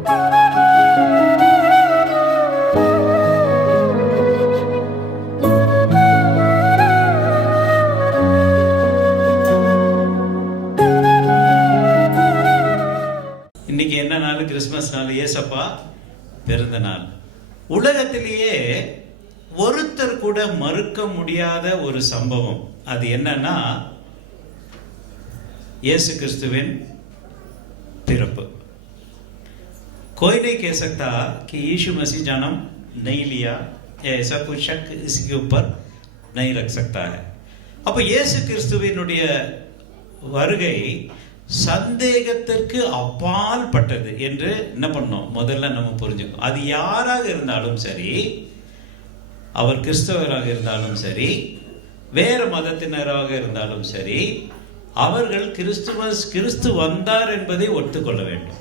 இன்னைக்கு என்ன நாள்? கிறிஸ்துமஸ் நாள், ஏசப்பா பிறந்த நாள். உலகத்திலேயே ஒருத்தர் கூட மறுக்க முடியாத ஒரு சம்பவம். அது என்னன்னா இயேசு கிறிஸ்துவின் பிறப்பு. कोई नहीं कह सकता कि यीशु मसीह जन्म नहीं लिया, ऐसा कोई शक इसके ऊपर नहीं रख सकता है. அப்போ இயேசு கிறிஸ்துவினுடைய வருகை சந்தேகத்திற்கு அப்பால் பட்டது என்று என்ன பண்ணோம்? முதல்ல நம்ம புரிஞ்சுக்கணும். அது யாராக இருந்தாலும் சரி, அவர் கிறிஸ்தவராக இருந்தாலும் சரி, வேறு மதத்தினராக இருந்தாலும் சரி, அவர்கள் கிறிஸ்து வந்தார் என்பதை ஒத்துக்கொள்ள வேண்டும்.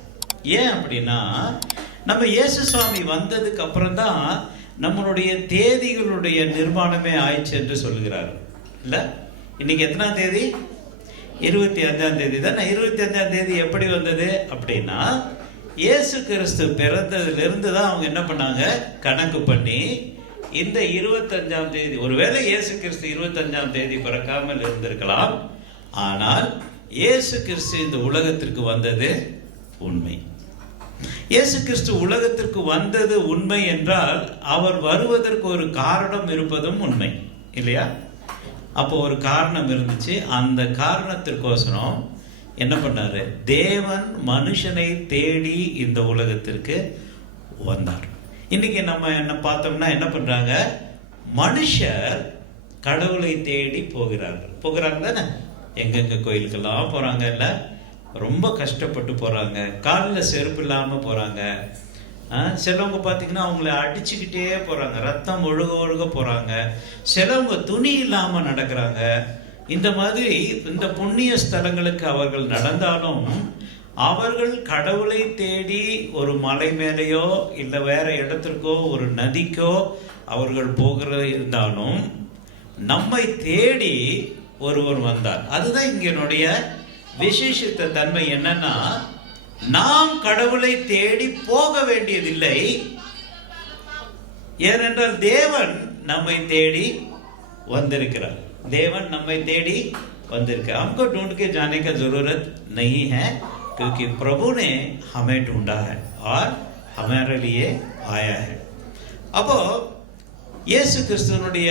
ஏன் அப்படின்னா, நம்ம இயேசு சுவாமி வந்ததுக்கு அப்புறம் தான் நம்மளுடைய தேதிகளுடைய நிர்மாணமே ஆயிடுச்சு என்று சொல்லுகிறார். இல்லை, இன்னைக்கு எத்தனாம் தேதி? 25ஆம் தேதி தானே. 25ஆம் தேதி எப்படி வந்தது அப்படின்னா, இயேசு கிறிஸ்து பிறந்ததுலேருந்து தான் அவங்க என்ன பண்ணாங்க? கணக்கு பண்ணி இந்த 25ஆம் தேதி, ஒருவேளை இயேசு கிறிஸ்து 25ஆம் தேதி பிறக்காமல் இருந்திருக்கலாம், ஆனால் இயேசு கிறிஸ்து இந்த உலகத்திற்கு வந்தது உண்மை. இயேசு கிறிஸ்து உலகத்திற்கு வந்தது உண்மை என்றால் அவர் வருவதற்கு ஒரு காரணம் இருப்பதும் உண்மை இல்லையா? அப்போ ஒரு காரணம் இருந்துச்சு. அந்த காரணத்திற்கோசரம் என்ன பண்ணாரு? தேவன் மனுஷனை தேடி இந்த உலகத்திற்கு வந்தார். இன்னைக்கு நம்ம என்ன பார்த்தோம்னா என்ன பண்றாங்க? மனுஷர் கடவுளை தேடி போகிறாங்க தானே. எங்கெங்க கோயிலுக்கெல்லாம் போறாங்க, இல்ல ரொம்ப கஷ்டப்பட்டு போறாங்க, காலில் செருப்பு இல்லாமல் போறாங்க. சிலவங்க பார்த்தீங்கன்னா அவங்கள அடிச்சுக்கிட்டே போறாங்க, ரத்தம் ஒழுக போறாங்க. சிலவங்க துணி இல்லாமல் நடக்கிறாங்க. இந்த மாதிரி இந்த புண்ணிய ஸ்தலங்களுக்கு அவர்கள் நடந்தாலும் அவர்கள் கடவுளை தேடி ஒரு மலை மேலேயோ இல்லை வேற இடத்திற்கோ ஒரு நதிக்கோ அவர்கள் போகிறது இருந்தாலும் நம்மை தேடி ஒருவர் வந்தார். அதுதான் இங்கனுடைய விசேஷித்த தன்மை. என்னன்னா, நாம் கடவுளை தேடி போக வேண்டியதில்லை. ஏனென்றால் தேவன் நம்மை தேடி வந்திருக்கிறார். தேவன் நம்மை தேடி वंदिरकर हमको ढूंढ के जाने का जरूरत नहीं है, क्योंकि प्रभु ने हमें ढूंढा है और हमारे लिए आया है. அப்போ இயேசு கிறிஸ்துவனுடைய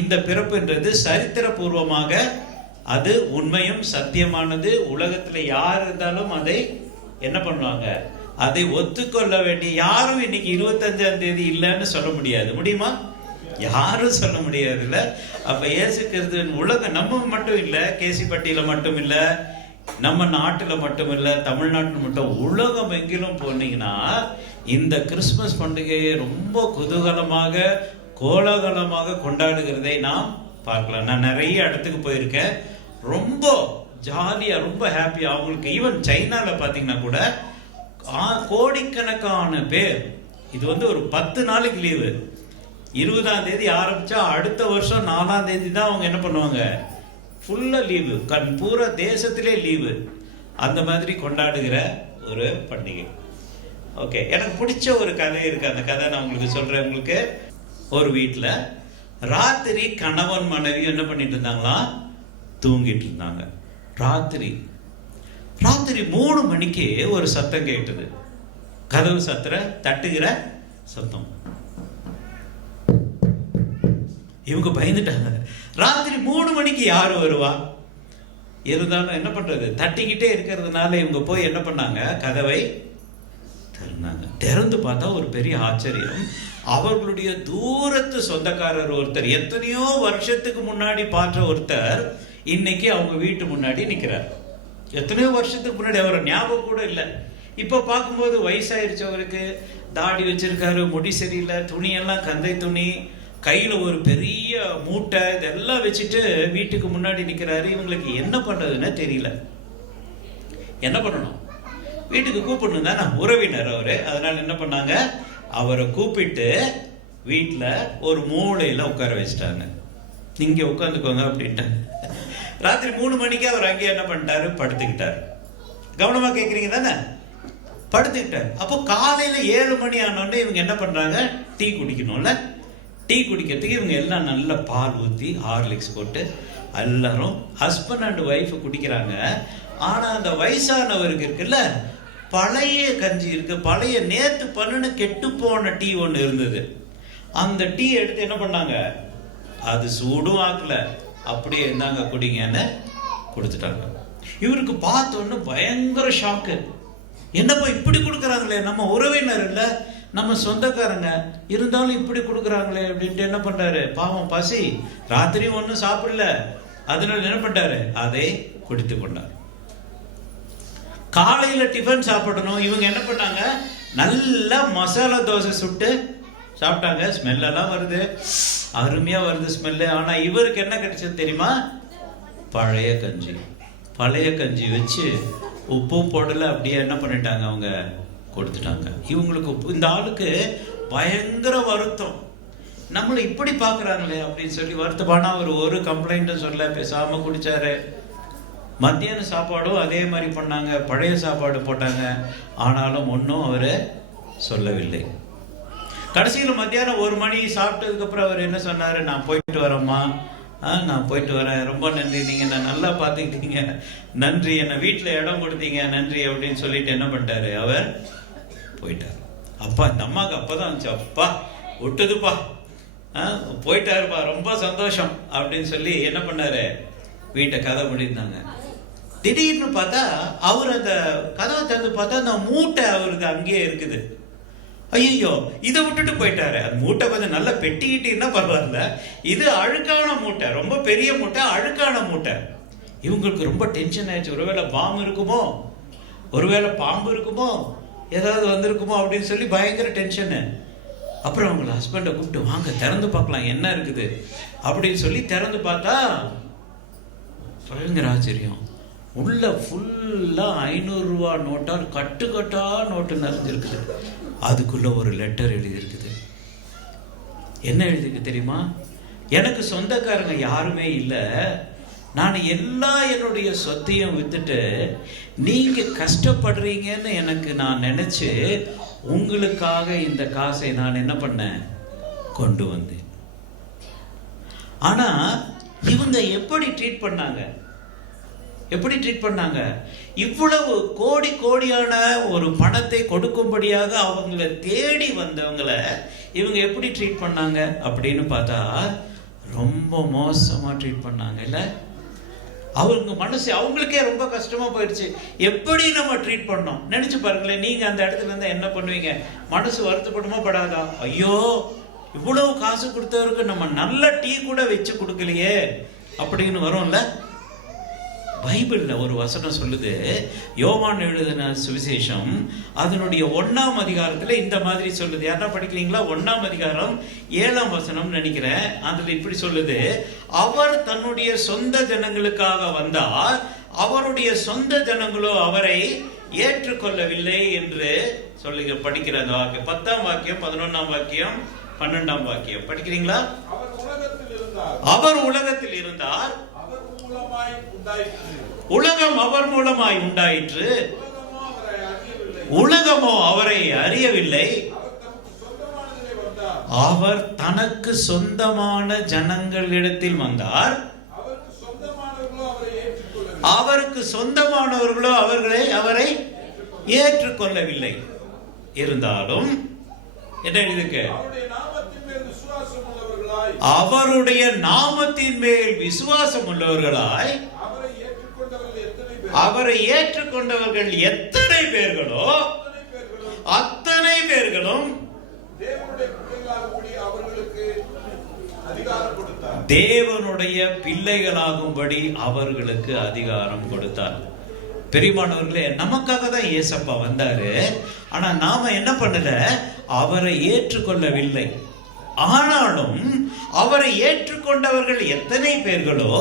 இந்த பிறப்புன்றது சரித்திரபூர்வமாக அது உண்மையும் சத்தியமானது. உலகத்தில் யார் இருந்தாலும் அதை என்ன பண்ணுவாங்க, அதை ஒத்துக்கொள்ள வேண்டிய. யாரும் இன்னைக்கு 25ஆம் தேதி இல்லைன்னு சொல்ல முடியாது. முடியுமா? யாரும் சொல்ல முடியாது இல்ல. அப்ப இயேசு கிறிஸ்துவின் உலகம் நம்ம மட்டும் இல்ல, கேசிப்பட்டியில மட்டும் இல்ல, நம்ம நாட்டுல மட்டும் இல்ல, தமிழ்நாட்டில் மட்டும், உலகம் எங்கிலும் போனீங்கன்னா இந்த கிறிஸ்துமஸ் பண்டிகையை ரொம்ப குதூகலமாக கோலாகலமாக கொண்டாடுகிறதை நாம் பார்க்கலாம். நான் நிறைய இடத்துக்கு போயிருக்கேன், ரொம்ப ஜாலியா ரொம்ப ஹாப்பியா. அவங்களுக்கு ஈவன் சைனால பாத்தீங்கன்னா கூட கோடிக்கணக்கான பேர். இது ஒரு 10 நாளைக்கு லீவு. 20ஆம் தேதி ஆரம்பிச்சா அடுத்த வருஷம் 4ஆம் தேதி தான் அவங்க என்ன பண்ணுவாங்க, ஃபுல்லா லீவு, பூரா தேசத்திலே லீவு. அந்த மாதிரி கொண்டாடுகிற ஒரு பண்டிகை. ஓகே, எனக்கு பிடிச்ச ஒரு கதை இருக்கு. அந்த கதை நான் உங்களுக்கு சொல்றேன். உங்களுக்கு ஒரு வீட்டில் ராத்திரி கணவன் மனைவி என்ன பண்ணிட்டு இருந்தாங்களா, தூங்கிட்டு இருந்தாங்க. ராத்திரி 3 மணிக்கு ஒரு சத்தம் கேட்டது. கதவு தட்டுகிற சத்தம். இவங்க பயந்துட்டாங்க. ராத்திரி 3 மணிக்கு யாரு வருவா? இருந்தாலும் என்ன பண்றது, தட்டிக்கிட்டே இருக்கிறதுனால இவங்க போய் என்ன பண்ணாங்க, கதவை திறந்தாங்க. திறந்து பார்த்தா ஒரு பெரிய ஆச்சரியம். அவர்களுடைய தூரத்து சொந்தக்காரர் ஒருத்தர், எத்தனையோ வருஷத்துக்கு முன்னாடி பார்த்த ஒருத்தர் இன்னைக்கு அவங்க வீட்டு முன்னாடி நிற்கிறார். எத்தனையோ வருஷத்துக்கு முன்னாடி அவரை ஞாபகம் கூட இல்லை. இப்போ பார்க்கும்போது வயசாயிருச்சு அவருக்கு, தாடி வச்சிருக்காரு, முடி சரியில்லை, துணியெல்லாம் கந்தை துணி, கையில் ஒரு பெரிய மூட்டை, இதெல்லாம் வச்சுட்டு வீட்டுக்கு முன்னாடி நிற்கிறாரு. இவங்களுக்கு என்ன பண்ணுறதுன்னு தெரியல. என்ன பண்ணணும், வீட்டுக்கு கூப்பிடணும் தானே, உறவினர் அவரு. அதனால என்ன பண்ணாங்க, அவரை கூப்பிட்டு வீட்டில் ஒரு மூளையில் உட்கார வச்சுட்டாங்க. இங்கே உட்காந்துக்கோங்க அப்படின்ட்டாங்க. ராத்திரி 3 மணிக்கு அவர் அங்கே என்ன பண்ணிட்டாரு, படுத்துக்கிட்டார். கவனமாக கேட்குறீங்க தானே? படுத்துக்கிட்டார். அப்போ காலையில் 7 மணி ஆனோடனே இவங்க என்ன பண்ணுறாங்க, டீ குடிக்கணும்ல. டீ குடிக்கிறதுக்கு இவங்க எல்லாம் நல்ல பால் ஊற்றி ஹார்லிக்ஸ் போட்டு எல்லாரும் ஹஸ்பண்ட் அண்ட் ஒய்ஃபு குடிக்கிறாங்க. ஆனால் அந்த வயசானவருக்கு இருக்குல்ல, பழைய கஞ்சி இருக்கு, பழைய நேற்று பண்ணுன்னு கெட்டு போன டீ ஒன்று இருந்தது. அந்த டீ எடுத்து என்ன பண்ணாங்க, அது சூடும் ஆக்கல, அப்படியே இருந்தாங்க குடிங்கன்னு கொடுத்துட்டாங்க. இவருக்கு பார்த்தோன்னு பயங்கர ஷாக்கு. என்னப்பா இப்படி கொடுக்குறாங்களே, நம்ம உறவினர் இல்லை, நம்ம சொந்தக்காரங்க, இருந்தாலும் இப்படி கொடுக்குறாங்களே அப்படின்ட்டு என்ன பண்றாரு, பாவம் பசி, ராத்திரி ஒன்றும் சாப்பிடல, அதனால என்ன பண்றாரு, அதை குடித்து கொண்டார். காலையில் டிஃபன் சாப்பிடணும், இவங்க என்ன பண்ணாங்க, நல்லா மசாலா தோசை சுட்டு சாப்பிட்டாங்க. ஸ்மெல்லாம் வருது, அருமையா வருது ஸ்மெல்லு. ஆனா இவருக்கு என்ன கிடைச்சது தெரியுமா, பழைய கஞ்சி. பழைய கஞ்சி வச்சு உப்பும் போடல, அப்படியே என்ன பண்ணிட்டாங்க, அவங்க கொடுத்துட்டாங்க. இவங்களுக்கு இந்த ஆளுக்கு பயங்கர வருத்தம், நம்மளை இப்படி பார்க்குறாங்களே அப்படின்னு சொல்லி வருத்தமான ஒரு கம்ப்ளைண்ட்டும் சொல்ல, பேசாம குடிச்சாரு. மத்தியான சாப்பாடும் அதே மாதிரி பண்ணாங்க, பழைய சாப்பாடு போட்டாங்க, ஆனாலும் ஒன்றும் அவர் சொல்லவில்லை. கடைசியில் மத்தியானம் 1 மணி சாப்பிட்டதுக்கப்புறம் அவர் என்ன சொன்னார், நான் போயிட்டு வரேம்மா, நான் போயிட்டு வரேன், ரொம்ப நன்றி, நீங்கள் நான் நல்லா பார்த்துக்கிட்டீங்க, நன்றி, என்னை வீட்டில் இடம் கொடுத்தீங்க, நன்றி அப்படின்னு சொல்லிட்டு என்ன பண்ணிட்டாரு, அவர் போயிட்டார். அப்பா இந்த அம்மாவுக்கு அப்போ தான் இருந்துச்சு, அப்பா விட்டுதுப்பா, போயிட்டாருப்பா, ரொம்ப சந்தோஷம் அப்படின்னு சொல்லி என்ன பண்ணாரு, வீட்டை கதை முடிந்தாங்க. திடீர்னு பார்த்தா அவர் அந்த கதவை திறந்து பார்த்தா அந்த மூட்டை அவருக்கு அங்கேயே இருக்குது. ஐயோ, இதை விட்டுட்டு போயிட்டாரு. அந்த மூட்டை கொஞ்சம் நல்லா பெட்டிக்கிட்டீங்கன்னா பரவாயில்ல, இது அழுக்கான மூட்டை, ரொம்ப பெரிய மூட்டை, அழுக்கான மூட்டை. இவங்களுக்கு ரொம்ப டென்ஷன் ஆயிடுச்சு. ஒருவேளை பாம்பு இருக்குமோ, ஒருவேளை பாம்பு இருக்குமோ, ஏதாவது வந்திருக்குமோ அப்படின்னு சொல்லி பயங்கர டென்ஷனு. அப்புறம் அவங்கள ஹஸ்பண்டை கூப்பிட்டு, வாங்க திறந்து பார்க்கலாம் என்ன இருக்குது அப்படின்னு சொல்லி திறந்து பார்த்தா பயங்கர ஆச்சரியம். உள்ள ஃபுல்லா 500 ரூபா நோட்டால் கட்டுக்கட்டா நோட்டு நிறைஞ்சிருக்குது. அதுக்குள்ள ஒரு லெட்டர் எழுதியிருக்குது. என்ன எழுதிருக்கு தெரியுமா, எனக்கு சொந்தக்காரங்க யாருமே இல்லை, நான் என்னுடைய சொத்தையும் வித்துட்டு நீங்க கஷ்டப்படுறீங்கன்னு எனக்கு நான் நினைச்சு உங்களுக்காக இந்த காசை நான் என்ன பண்ணேன், கொண்டு வந்தேன். ஆனா இவங்க எப்படி ட்ரீட் பண்ணாங்க, எப்படி ட்ரீட் பண்ணாங்க, இவ்வளவு கோடி கோடியான ஒரு பணத்தை கொடுக்கும்படியாக அவங்கள தேடி வந்தவங்களை இவங்க எப்படி ட்ரீட் பண்ணாங்க அப்படின்னு பார்த்தா ரொம்ப மோசமா ட்ரீட் பண்ணாங்க. இல்ல, அவங்க மனசு அவங்களுக்கே ரொம்ப கஷ்டமா போயிடுச்சு. எப்படி நம்ம ட்ரீட் பண்ணோம் நினைச்சு பாருங்களேன். நீங்க அந்த இடத்துல இருந்தா என்ன பண்ணுவீங்க, மனசு வருத்தப்படுமா படாதா, ஐயோ இவ்வளவு காசு கொடுத்தவருக்கு நம்ம நல்ல டீ கூட வச்சு கொடுக்கலையே அப்படின்னு வரும்ல. பைபிள்ல ஒரு வசனம் சொல்லுது, யோவான் எழுதின சுவிசேஷம் அதனுடைய 1ஆம் அதிகாரத்துல இந்த மாதிரி சொல்லுது. யாரா படிக்கிறீங்களா? 1ஆம் அதிகாரம் 7ஆம் வசனம் நினைக்கிறேன். அதுல இப்படி சொல்லுது, அவர் தன்னுடைய சொந்த ஜனங்களுக்காக வந்தார், அவருடைய சொந்த ஜனங்களோ அவரை ஏற்றுக்கொள்ளவில்லை என்று சொல்லுங்க. படிக்கிற அந்த வாக்கியம் 10ஆம் வாக்கியம், 11ஆம் வாக்கியம், 12ஆம் வாக்கியம் படிக்கிறீங்களா? அவர் உலகத்தில் இருந்தார், உலகம் அவர் மூலமாய் உண்டாயிற்று, உலகமோ அவரை அறியவில்லை. அவர் தனக்கு சொந்தமான ஜனங்களிடத்தில் வந்தார், அவருக்கு சொந்தமானவர்களோ அவரை ஏற்றுக்கொள்ளவில்லை. இருந்தாலும் என்ன எழுதுக்கு, அவருடைய நாமத்தின் மேல் விசுவாசம் உள்ளவர்களாய் அவரை ஏற்றுக்கொண்டவர்கள் எத்தனை பேர்களோ அத்தனை பேர்களும் தேவனுடைய பிள்ளைகளாகும்படி அவர்களுக்கு அதிகாரம் கொடுத்தார். பெரியமானவர்களே, நமக்காக தான் இயேசப்பா வந்தாரு. ஆனா நாம என்ன பண்ணல, அவரை ஏற்றுக்கொள்ளவில்லை. ஆனாலும் அவரை ஏற்றுக்கொண்டவர்கள் எத்தனை பேர்களோ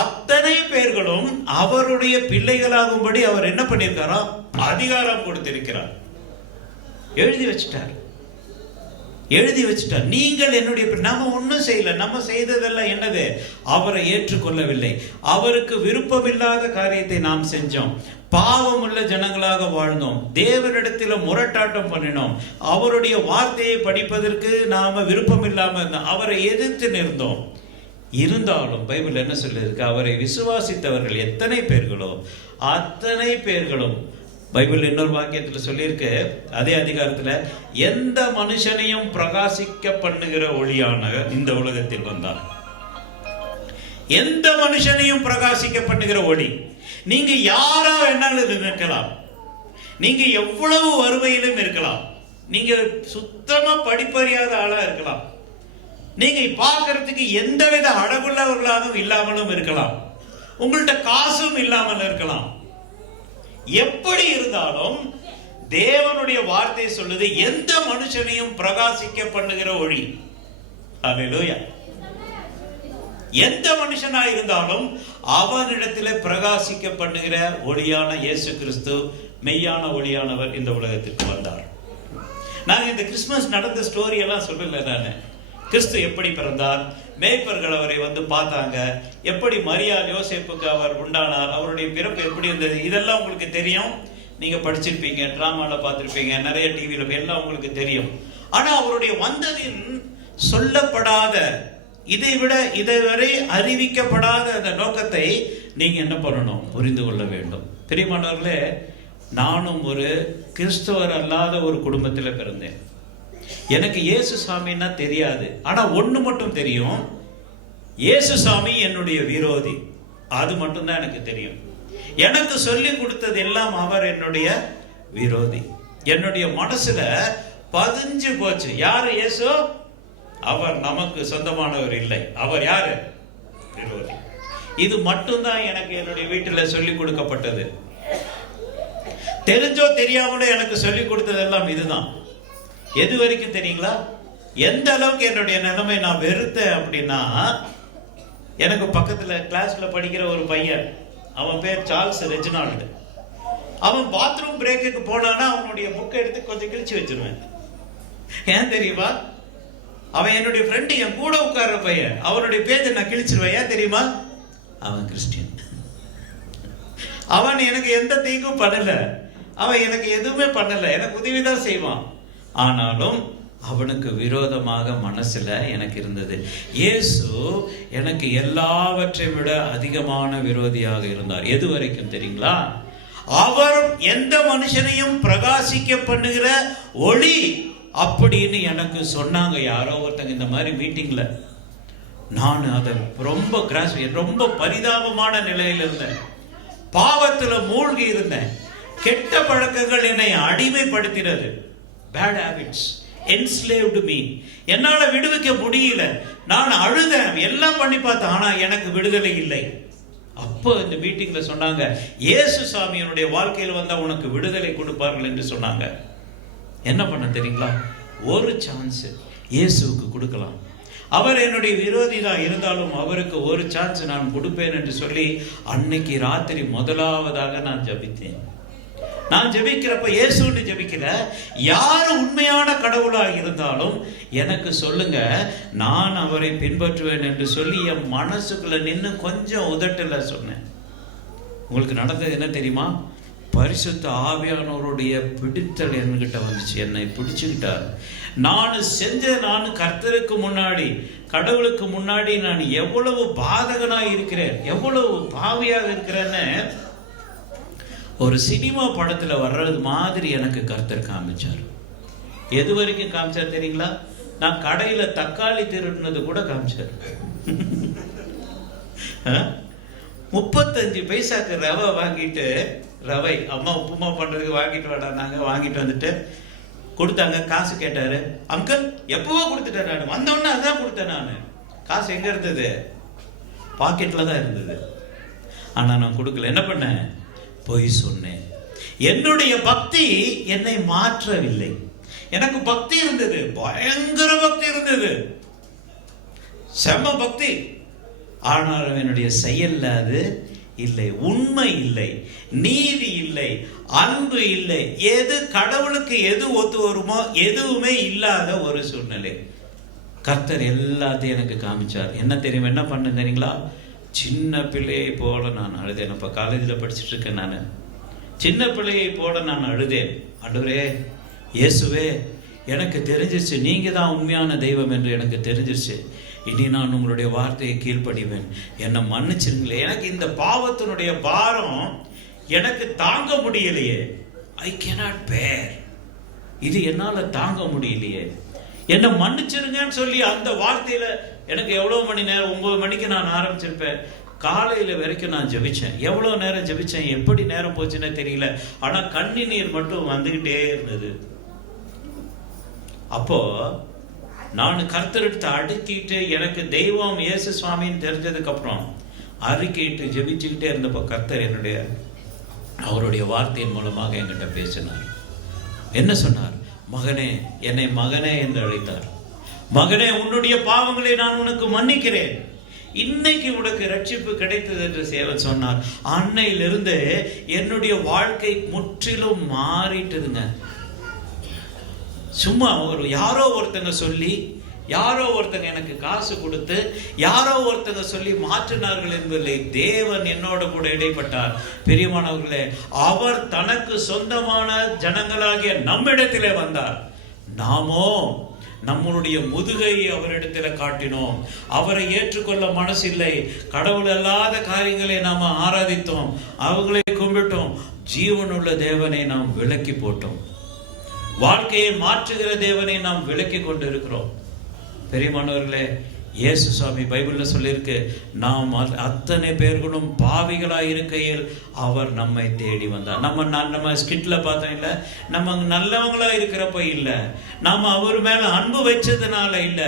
அத்தனை பேர்களும் அவருடைய பிள்ளைகளாகும்படி அவர் என்ன பண்ணியிருக்காரோ அதிகாரம் கொடுத்திருக்கிறார், எழுதி வச்சிட்டார். எழுதி வச்சுட்டார். நீங்கள் என்னுடைய, நம்ம ஒன்றும் செய்யல. நம்ம செய்ததெல்லாம் என்னது? அவரை ஏற்றுக்கொள்ளவில்லை. அவருக்கு விருப்பமில்லாத காரியத்தை நாம் செஞ்சோம். பாவம் உள்ள ஜனங்களாக வாழ்ந்தோம். தேவனிடத்தில் முரட்டாட்டம் பண்ணினோம். அவருடைய வார்த்தையை படிப்பதற்கு நாம விருப்பம் இல்லாம இருந்தோம். அவரை எதிர்த்து நின்றோம். இருந்தாலும் பைபிள் என்ன சொல்லியிருக்கு? அவரை விசுவாசித்தவர்கள் எத்தனை பேர்களோ அத்தனை பேர்களும், பைபிள் இன்னொரு வாக்கியத்தில் சொல்லியிருக்கு, அதே அதிகாரத்தில், எந்த மனுஷனையும் பிரகாசிக்க பண்ணுகிற ஒளியான இந்த உலகத்தில் வந்தார். எந்த மனுஷனையும் பிரகாசிக்க பண்ணுகிற ஒளி. நீங்க யாரா வேணாலும் இருக்கலாம், நீங்க எவ்வளவு வறுமையிலும் இருக்கலாம், நீங்க சுத்தமா படிப்பறியாத ஆளா இருக்கலாம், நீங்க பார்க்கறதுக்கு எந்தவித அழகுள்ளவர்களாகவும் இல்லாமலும் இருக்கலாம், உங்கள்கிட்ட காசும் இல்லாமல் இருக்கலாம். எப்படி இருந்தாலும் தேவனுடைய வார்த்தை சொல்லுது, எந்த மனுஷனையும் பிரகாசிக்க பண்ணுகிற ஒளி. அல்லேலூயா. எந்த மனுஷனாய் இருந்தாலும் அவனிடத்தில் பிரகாசிக்க பண்ணுகிற ஒளியான இயேசு கிறிஸ்து, மெய்யான ஒளியானவர் இந்த உலகத்திற்கு வந்தார். நாங்கள் இந்த கிறிஸ்துமஸ் நடந்த ஸ்டோரி எல்லாம் சொல்லல. நான் கிறிஸ்து எப்படி பிறந்தார், மேய்ப்பர்கள் அவரை வந்து பார்த்தாங்க, எப்படி மரியா யோசேப்புக்கு அவர் உண்டானார், அவருடைய பிறப்பு எப்படி இருந்தது, இதெல்லாம் உங்களுக்கு தெரியும். நீங்க படிச்சிருப்பீங்க, டிராமால பார்த்திருப்பீங்க, நிறைய டிவியில எல்லாம் உங்களுக்கு தெரியும். ஆனா அவருடைய வந்ததின் சொல்லப்படாத, இதுவரை அறிவிக்கப்படாத அந்த நோக்கத்தை நீங்க என்ன பண்ணணும்? புரிந்து கொள்ள வேண்டும். பிரியமானவர்களே, நானும் ஒரு கிறிஸ்தவர் அல்லாத ஒரு குடும்பத்தில் பிறந்தேன். எனக்கு இயேசு சாமின்னா தெரியாது. ஆனா ஒண்ணு மட்டும் தெரியும், இயேசு சாமி என்னுடைய விரோதி. அது மட்டும்தான் எனக்கு தெரியும். எனக்கு சொல்லி கொடுத்தது எல்லாம் அவர் என்னுடைய விரோதி. என்னுடைய மனசுல பதிஞ்சு போச்சு. யாரு இயேசு? அவர் நமக்கு சொந்தமானவர் இல்லை. அவர் யாரு? விரோதி. இது மட்டும்தான் எனக்கு என்னுடைய வீட்டில் சொல்லி கொடுக்கப்பட்டது. தெரிஞ்சோ தெரியாமலோ எனக்கு சொல்லி கொடுத்ததெல்லாம் இதுதான். எது வரைக்கும் தெரியுங்களா? எந்த அளவுக்கு என்னுடைய நிலைமை நான் வெறுத்தேன் அப்படின்னா, எனக்கு பக்கத்துல கிளாஸ்ல படிக்கிற ஒரு பையன், அவன் பேர் சார்ல்ஸ் ரெஜினால்டு. அவன் பாத்ரூம் பிரேக்குக்கு போனான்னா அவனுடைய புக்கை எடுத்து கொஞ்சம் கிழிச்சு வச்சிருவேன். ஏன் தெரியுமா? அவன் என்னுடைய ஃப்ரெண்டு, என் கூட உட்கார்ற பையன், அவனுடைய பேஜை நான் கிழிச்சிருவேன். ஏன் தெரியுமா? அவன் கிறிஸ்டியன். அவன் எனக்கு எந்த தீங்கும் பண்ணல, அவன் எனக்கு எதுவுமே பண்ணல, எனக்கு உதவிதான் செய்வான். ஆனாலும் அவனுக்கு விரோதமாக மனசுல எனக்கு இருந்தது. இயேசு எனக்கு எல்லாவற்றையும் விட அதிகமான விரோதியாக இருந்தார். எது வரைக்கும் தெரியுங்களா? அவர் எந்த மனுஷனையும் பிரகாசிக்க பண்ணுகிற ஒளி அப்படின்னு எனக்கு சொன்னாங்க யாரோ ஒருத்தங்க இந்த மாதிரி மீட்டிங்ல. நான் அதை ரொம்ப பரிதாபமான நிலையில் இருந்தேன். பாவத்துல மூழ்கி இருந்தேன். கெட்ட பழக்கங்கள் என்னை அடிமைப்படுத்தினது. Bad habits enslaved me. என்னால விடுவிக்க முடியல. நான் அழுதேன், எல்லாம் பண்ணி பார்த்தேன், ஆனா எனக்கு விடுதலை இல்லை. அப்போ இந்த மீட்டிங்ல சொன்னாங்க, இயேசு சாமியினுடைய வாழ்க்கையில் வந்தா உனக்கு விடுதலை கொடுப்பார்கள் என்று சொன்னாங்க. என்ன பண்ண தெரியுங்களா? ஒரு சான்ஸ் இயேசுவுக்கு கொடுக்கலாம். அவர் என்னுடைய விரோதி தான் இருந்தாலும் அவருக்கு ஒரு சான்ஸ் நான் கொடுப்பேன் என்று சொல்லி அன்னைக்கு ராத்திரி முதலாவதாக நான் ஜெபித்தேன். நான் ஜெபிக்கிறப்ப இயேசுன்னு ஜெபிக்கல, யாரு உண்மையான கடவுளாக இருந்தாலும் எனக்கு சொல்லுங்க, நான் அவரை பின்பற்றுவேன் என்று சொல்லி என் மனசுக்குள்ள நின்று கொஞ்சம் உதட்டல சொன்னேன். உங்களுக்கு நடந்தது என்ன தெரியுமா? பரிசுத்த ஆவியானவருடைய பிடித்தல் என்கிட்ட வந்துச்சு. என்னை பிடிச்சுக்கிட்டார். நான் கர்த்தருக்கு முன்னாடி, கடவுளுக்கு முன்னாடி நான் எவ்வளவு பாதகனாக இருக்கிறேன், எவ்வளவு பாவியாக இருக்கிறேன்னு ஒரு சினிமா படத்துல வர்றது மாதிரி எனக்கு கர்த்தர் காமிச்சார். எது வரைக்கும் காமிச்சார் தெரியுங்களா? நான் கடையில தக்காளி திருடினது கூட காமிச்சார். 35 பைசாக்கு ரவை வாங்கிட்டு, ரவை அம்மா உப்புமா பண்றதுக்கு வாங்கிட்டு வாடாங்க, வாங்கிட்டு வந்துட்டு கொடுத்தாங்க. காசு கேட்டாரு. அங்கிள் எப்பவோ கொடுத்துட்டேன், நான் வந்தோடனே அதான் கொடுத்தேன். நான் காசு எங்க இருந்தது? பாக்கெட்ல தான் இருந்தது. ஆனா நான் கொடுக்கல. என்ன பண்ணேன்? பொய் சொன்னேன். என்னுடைய பக்தி என்னை மாற்றவில்லை. எனக்கு பக்தி இருந்தது, பயங்கர பக்தி இருந்தது, செம்ம பக்தி. ஆனாலும் என்னுடைய செயல்ல அது இல்லை, உண்மை இல்லை, நீதி இல்லை, அன்பு இல்லை, எது கடவுளுக்கு எது ஒத்து வருமோ எதுவுமே இல்லாத ஒரு சூழ்நிலை. கர்த்தர் எல்லாத்தையும் எனக்கு காமிச்சார். என்ன தெரியும், என்ன பண்ண தெரியுங்களா? சின்ன பிள்ளையை போல நான் அழுதேன். இப்போ காலேஜில் படிச்சுட்டு இருக்கேன். நான் சின்ன பிள்ளையை போல நான் அழுதேன். ஆண்டவரே, இயேசுவே, எனக்கு தெரிஞ்சிருச்சு நீங்க தான் உண்மையான தெய்வம் என்று எனக்கு தெரிஞ்சிருச்சு. இனி நான் உங்களுடைய வார்த்தையை கீழ்ப்படிவேன். என்னை மன்னிச்சிருங்களே. எனக்கு இந்த பாவத்தினுடைய பாரம் எனக்கு தாங்க முடியலையே. ஐ cannot bear. இது என்னால் தாங்க முடியலையே, என்னை மன்னிச்சிருங்கன்னு சொல்லி அந்த வார்த்தையில எனக்கு எவ்வளோ மணி நேரம், 9 மணிக்கு நான் ஆரம்பிச்சிருப்பேன். காலையில் வரைக்கும் நான் ஜெபிச்சேன். எவ்வளோ நேரம் ஜெபிச்சேன், எப்படி நேரம் போச்சுன்னே தெரியல. ஆனால் கண்ணீர் மட்டும் வந்துக்கிட்டே இருந்தது. அப்போ நான் கர்த்தரெடுத்து அடுக்கிட்டு எனக்கு தெய்வம் இயேசு சுவாமின்னு தெரிஞ்சதுக்கு அப்புறம் அறிக்கையிட்டு ஜெபிச்சுக்கிட்டே இருந்தப்போ கர்த்தர் அவருடைய வார்த்தையின் மூலமாக என்கிட்ட பேசினார். என்ன சொன்னார்? மகனே, என்னை மகனே என்று அழைத்தார். மகனே, உன்னுடைய பாவங்களை நான் உனக்கு மன்னிக்கிறேன். இன்னைக்கு உனக்கு ரட்சிப்பு கிடைத்தது என்று சேவன் சொன்னார். அன்னையிலிருந்து என்னுடைய வாழ்க்கை முற்றிலும் மாறிட்டுதுங்க. சும்மா யாரோ ஒருத்தங்க சொல்லி, யாரோ ஒருத்தங்க எனக்கு காசு கொடுத்து, யாரோ ஒருத்தங்க சொல்லி மாற்றினார்கள் என்பதில்லை. தேவன் என்னோட கூட இடைப்பட்டார். பிரியமானவர்களே, அவர் தனக்கு சொந்தமான ஜனங்களாகிய நம்மிடத்திலே வந்தார். நாமோ நம்மளுடைய முதுகை அவரிடத்துல காட்டினோம். அவரை ஏற்றுக்கொள்ள மனசில்லை. கடவுள் அல்லாத காரியங்களை நாம ஆராதித்தோம், அவங்களை கும்பிட்டோம். ஜீவனுள்ள தேவனை நாம் விலக்கி போட்டோம். வாழ்க்கையை மாற்றுகிற தேவனை நாம் விலக்கி கொண்டு இருக்கிறோம். பெரியமானவர்களே, இயேசு சுவாமி பைபிள்ல சொல்லியிருக்கு, நாம் அத்தனை பேர்களும் பாவிகளாய் இருக்கையில் அவர் நம்மை தேடி வந்தார். நம்ம ஸ்கிட்ல பார்த்தோம் இல்ல, நம்ம நல்லவங்களா இருக்கிறப்ப இல்ல, நாம் அவர் மேல அன்பு வச்சதுனால இல்ல,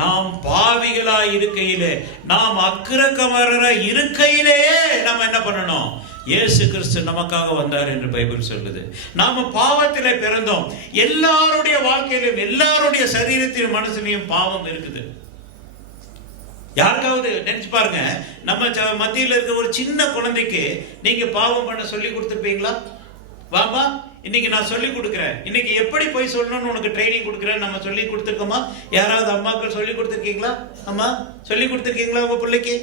நாம் பாவிகளாய் இருக்கையிலே, நாம் அக்கிரமக்காரராய் இருக்கையிலேயே நம்ம என்ன பண்ணணும்? இயேசு கிறிஸ்து நமக்காக வந்தார் என்று பைபிள் சொல்லுது. நாம பாவத்திலே பிறந்தோம். எல்லாருடைய வாழ்க்கையிலும், எல்லாருடைய சரீரத்திலும், மனசுலையும் பாவம் இருக்குது. யாருக்காவது நினைச்சு பாருங்க, நம்ம மத்தியில் இருக்க ஒரு சின்ன குழந்தைக்கு நீங்க பாவம் பண்ண சொல்லி கொடுத்துருப்பீங்களா? வாமா, இன்னைக்கு நான் சொல்லி கொடுக்குறேன், இன்னைக்கு எப்படி போய் சொல்லணும்னு உனக்கு ட்ரைனிங் கொடுக்குறேன் நம்ம சொல்லி கொடுத்துருக்கோமா? யாராவது அம்மாக்கள் சொல்லி கொடுத்துருக்கீங்களா? அம்மா சொல்லி கொடுத்துருக்கீங்களா உங்க பிள்ளைக்கு?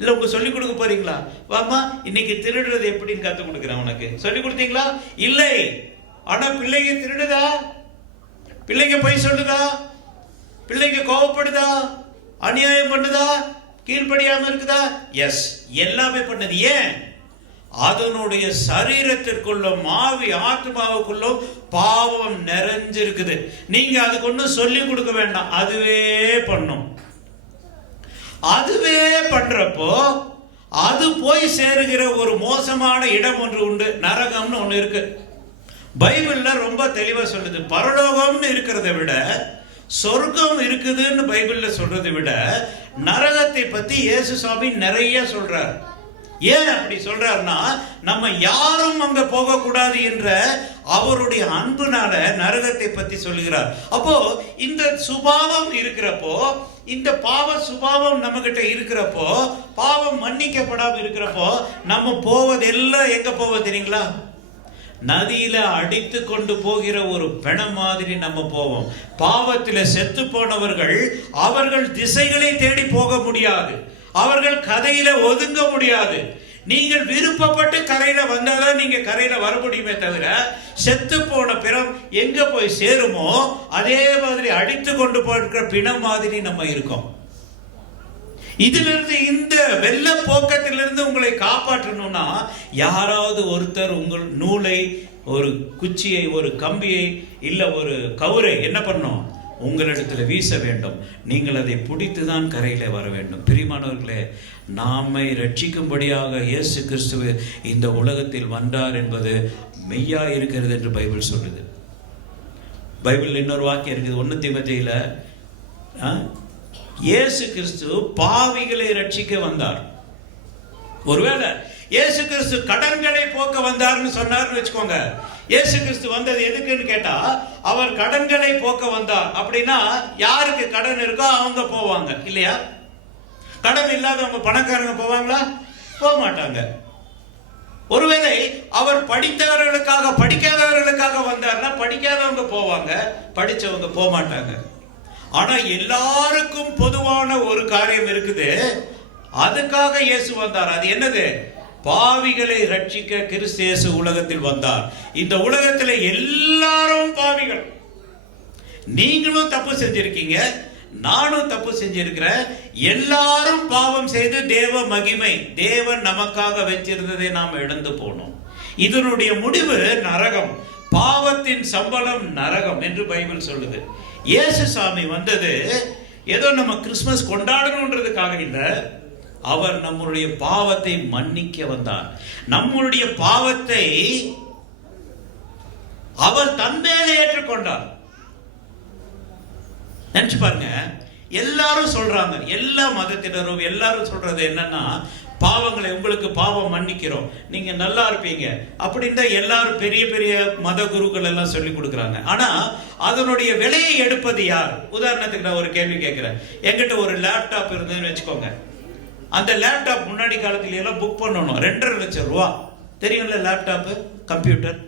இல்ல உங்க சொல்லி கொடுக்க போறீங்களா? வாமா, இன்னைக்கு திருடுறது எப்படின்னு கத்து கொடுக்குறேன் உனக்கு. சொல்லி கொடுத்தீங்களா? இல்லை. ஆனா பிள்ளைங்க திருடுதா? பிள்ளைங்க பொய் சொல்லுதா? பிள்ளைங்க கோவப்படுதா? அநியாயம் பண்ணுதா? கீழ்ப்படியாம இருக்குதா? எஸ், எல்லாமே பண்ணது. ஏன்? அதனுடைய சரீரத்திற்குள்ள ஆவி ஆத்மாவுக்குள்ள பாவம் நிறைஞ்சிருக்குது. நீங்க அதுக்கு ஒன்றும் சொல்லி கொடுக்க வேண்டாம், அதுவே பண்ணும். அதுவே பண்றப்போ அது போய் சேருகிற ஒரு மோசமான இடம் ஒன்று உண்டு. நரகம்னு ஒன்று இருக்கு. பைபிள்ல ரொம்ப தெளிவா சொல்லுது. பரலோகம்னு இருக்கிறத விட சொர்க்கம் இருக்குதுன்னு பைபிள்ல சொல்றதை விட நரகத்தை பத்தி இயேசு சுவாமி நிறைய சொல்றார். ஏன் அப்படி சொல்றாருன்னா, நம்ம யாரும் அங்க போக கூடாது என்ற அவருடைய அன்புனால நரகத்தை பத்தி சொல்லுகிறார். அப்போ இந்த சுபாவம் இருக்கிறப்போ, இந்த பாவ சுபாவம் நம்ம கிட்ட இருக்கிறப்போ, பாவம் மன்னிக்கப்படாம இருக்கிறப்போ, நம்ம போவதெல்லாம் எங்க போவது தெரியுங்களா? நதியில அடித்து கொண்டு போகிற ஒரு பிணம் மாதிரி நம்ம போவோம். பாவத்தில செத்து போனவர்கள் அவர்கள் திசைகளை தேடி போக முடியாது, அவர்கள் கரையில ஒதுங்க முடியாது. நீங்கள் விருப்பப்பட்டு கரையில வந்தாதான் நீங்க கரையில வர முடியுமே தவிர, செத்து போன பிணம் எங்க போய் சேருமோ அதே மாதிரி அடித்து கொண்டு போயிருக்கிற பிணம் மாதிரி நம்ம இருக்கோம். இதிலிருந்து, இந்த வெள்ள போக்கத்திலிருந்து உங்களை காப்பாற்றணும்னா யாராவது ஒருத்தர் உங்கள் நூலை, ஒரு குச்சியை, ஒரு கம்பியை, இல்ல ஒரு கவுரை என்ன பண்ணும்? உங்களிடத்துல வீச வேண்டும். நீங்கள் அதை பிடித்துதான் கரையில வர வேண்டும். பிரியமானவர்களே, நாமை ரட்சிக்கும்படியாக இயேசு கிறிஸ்து இந்த உலகத்தில் வந்தார் என்பது மெய்யா இருக்கிறது என்று பைபிள் சொல்லுது. பைபிள் இன்னொரு வாக்கியம் இருக்குது, 1 தீமோத்தேயுல, இயேசு கிறிஸ்து பாவிகளை ரட்சிக்க வந்தார். ஒருவேளை இயேசு கிறிஸ்து கடன்களை போக்க வந்தார்னு சொன்னார்னு வச்சுக்கோங்க. இயேசு கிறிஸ்து வந்தது எதுக்குன்னு கேட்டா, அவர் கடன்களை போக்க வந்தார். அப்படின்னா யாருக்கு கடன் இருக்கோ அவங்க போவாங்க இல்லையா? கடன் இல்லாதவங்க, பணக்காரங்க போவாங்களா? போக மாட்டாங்க. ஒருவேளை அவர் படித்தவர்களுக்காக படிக்காதவர்களுக்காக வந்தார்னா படிக்காதவங்க போவாங்க, படிச்சவங்க போக மாட்டாங்க. ஆனா எல்லாருக்கும் பொதுவான ஒரு காரியம் இருக்குது, அதுக்காக இயேசு வந்தார். அது என்னது? பாவிகளை ரட்சிக்க கிறிஸ்து இயேசு உலகத்தில் வந்தார். இந்த உலகத்தில் எல்லாரும் பாவிகள். நீங்களும் தப்பு செஞ்சிருக்கீங்க, நானும் தப்பு செஞ்சிருக்கிறேன். எல்லாரும் பாவம் செய்து தேவ மகிமை, தேவன் நமக்காக வச்சிருந்ததை நாம் இழந்து போனோம். இதனுடைய முடிவு நரகம். பாவத்தின் சம்பளம் நரகம் என்று பைபிள் சொல்லுது. இயேசு சாமி வந்தது ஏதோ நம்ம கிறிஸ்துமஸ் கொண்டாடணுன்றதுக்காக இல்லை, அவர் நம்முடைய பாவத்தை மன்னிக்க வந்தார். நம்முடைய பாவத்தை அவர் தன் மேலே ஏற்றுக்கொண்டார். நினைச்சு பாருங்க, எல்லாரும் சொல்றாங்க, எல்லா மதத்தினரும் எல்லாரும் சொல்றது என்னன்னா, பாவங்களை உங்களுக்கு பாவம் மன்னிக்கிறோம், நீங்க நல்லா இருப்பீங்க அப்படின்னு தான் எல்லாரும் பெரிய பெரிய மத குருக்கள் எல்லாம் சொல்லி கொடுக்குறாங்க. ஆனா அதனுடைய விலையை எடுப்பது யார்? உதாரணத்துக்கு நான் ஒரு கேள்வி கேட்கிறேன். என்கிட்ட ஒரு லேப்டாப் இருந்ததுன்னு வச்சுக்கோங்க. அந்த லேப்டாப் முன்னாடி காலத்துல எல்லாம் புக் பண்ணணும், 2.5 லட்சம் ரூபா. தெரியும்ல, லேப்டாப்பு கம்ப்யூட்டர்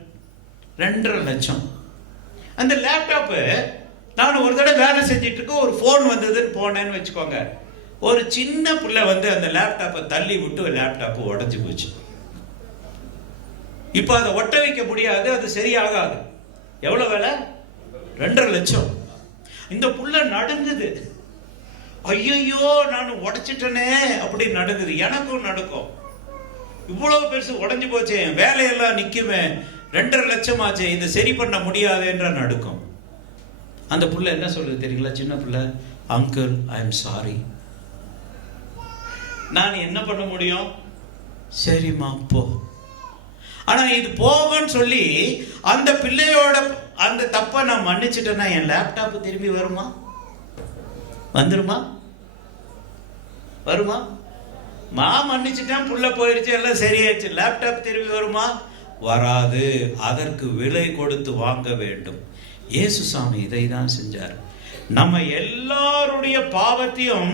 2.5 லட்சம். அந்த லேப்டாப்பு நான் ஒரு தடவை வேலை செஞ்சிட்டு இருக்க, ஒரு போன் வந்ததுன்னு போனேன்னு வச்சுக்கோங்க. ஒரு சின்ன பிள்ளை வந்து அந்த லேப்டாப்பை தள்ளி விட்டு லேப்டாப் உடஞ்சு போச்சு. இப்ப அதை ஒட்ட வைக்க முடியாது, அது சரியாகாது. எவ்வளவு வேலை? 2.5 லட்சம். இந்த புள்ள நடுங்குது, ஐயோ நான் உடைச்சிட்டனே அப்படி நடுங்குது. எனக்கும் நடுக்கும், இவ்வளவு பெருசு உடஞ்சு போச்சே, வேலையெல்லாம் நிக்குமே, 2.5 லட்சம் ஆச்சு, இதை சரி பண்ண முடியாது என்ற நடுக்கும். அந்த புள்ள என்ன சொல்லுது தெரியுங்களா? சின்ன புள்ள, அங்கிள் ஐ எம் சாரி. நான் என்ன பண்ண முடியும்? சரிம்மா போ. ஆனா இது போகன்னு சொல்லி அந்த பிள்ளையோட அந்த தப்பை நான் மன்னிச்சிட்டேன்னா என் லேப்டாப் திரும்பி வருமா? வந்துருமா? வருமா? மன்னிச்சுட்டேன், புள்ள போயிருச்சு, எல்லாம் சரியாச்சு, லேப்டாப் திரும்பி வருமா? வராது. அதற்கு விலை கொடுத்து வாங்க வேண்டும். இயேசு சாமி இதை தான் செஞ்சார். நம்ம எல்லாருடைய பாவத்தையும்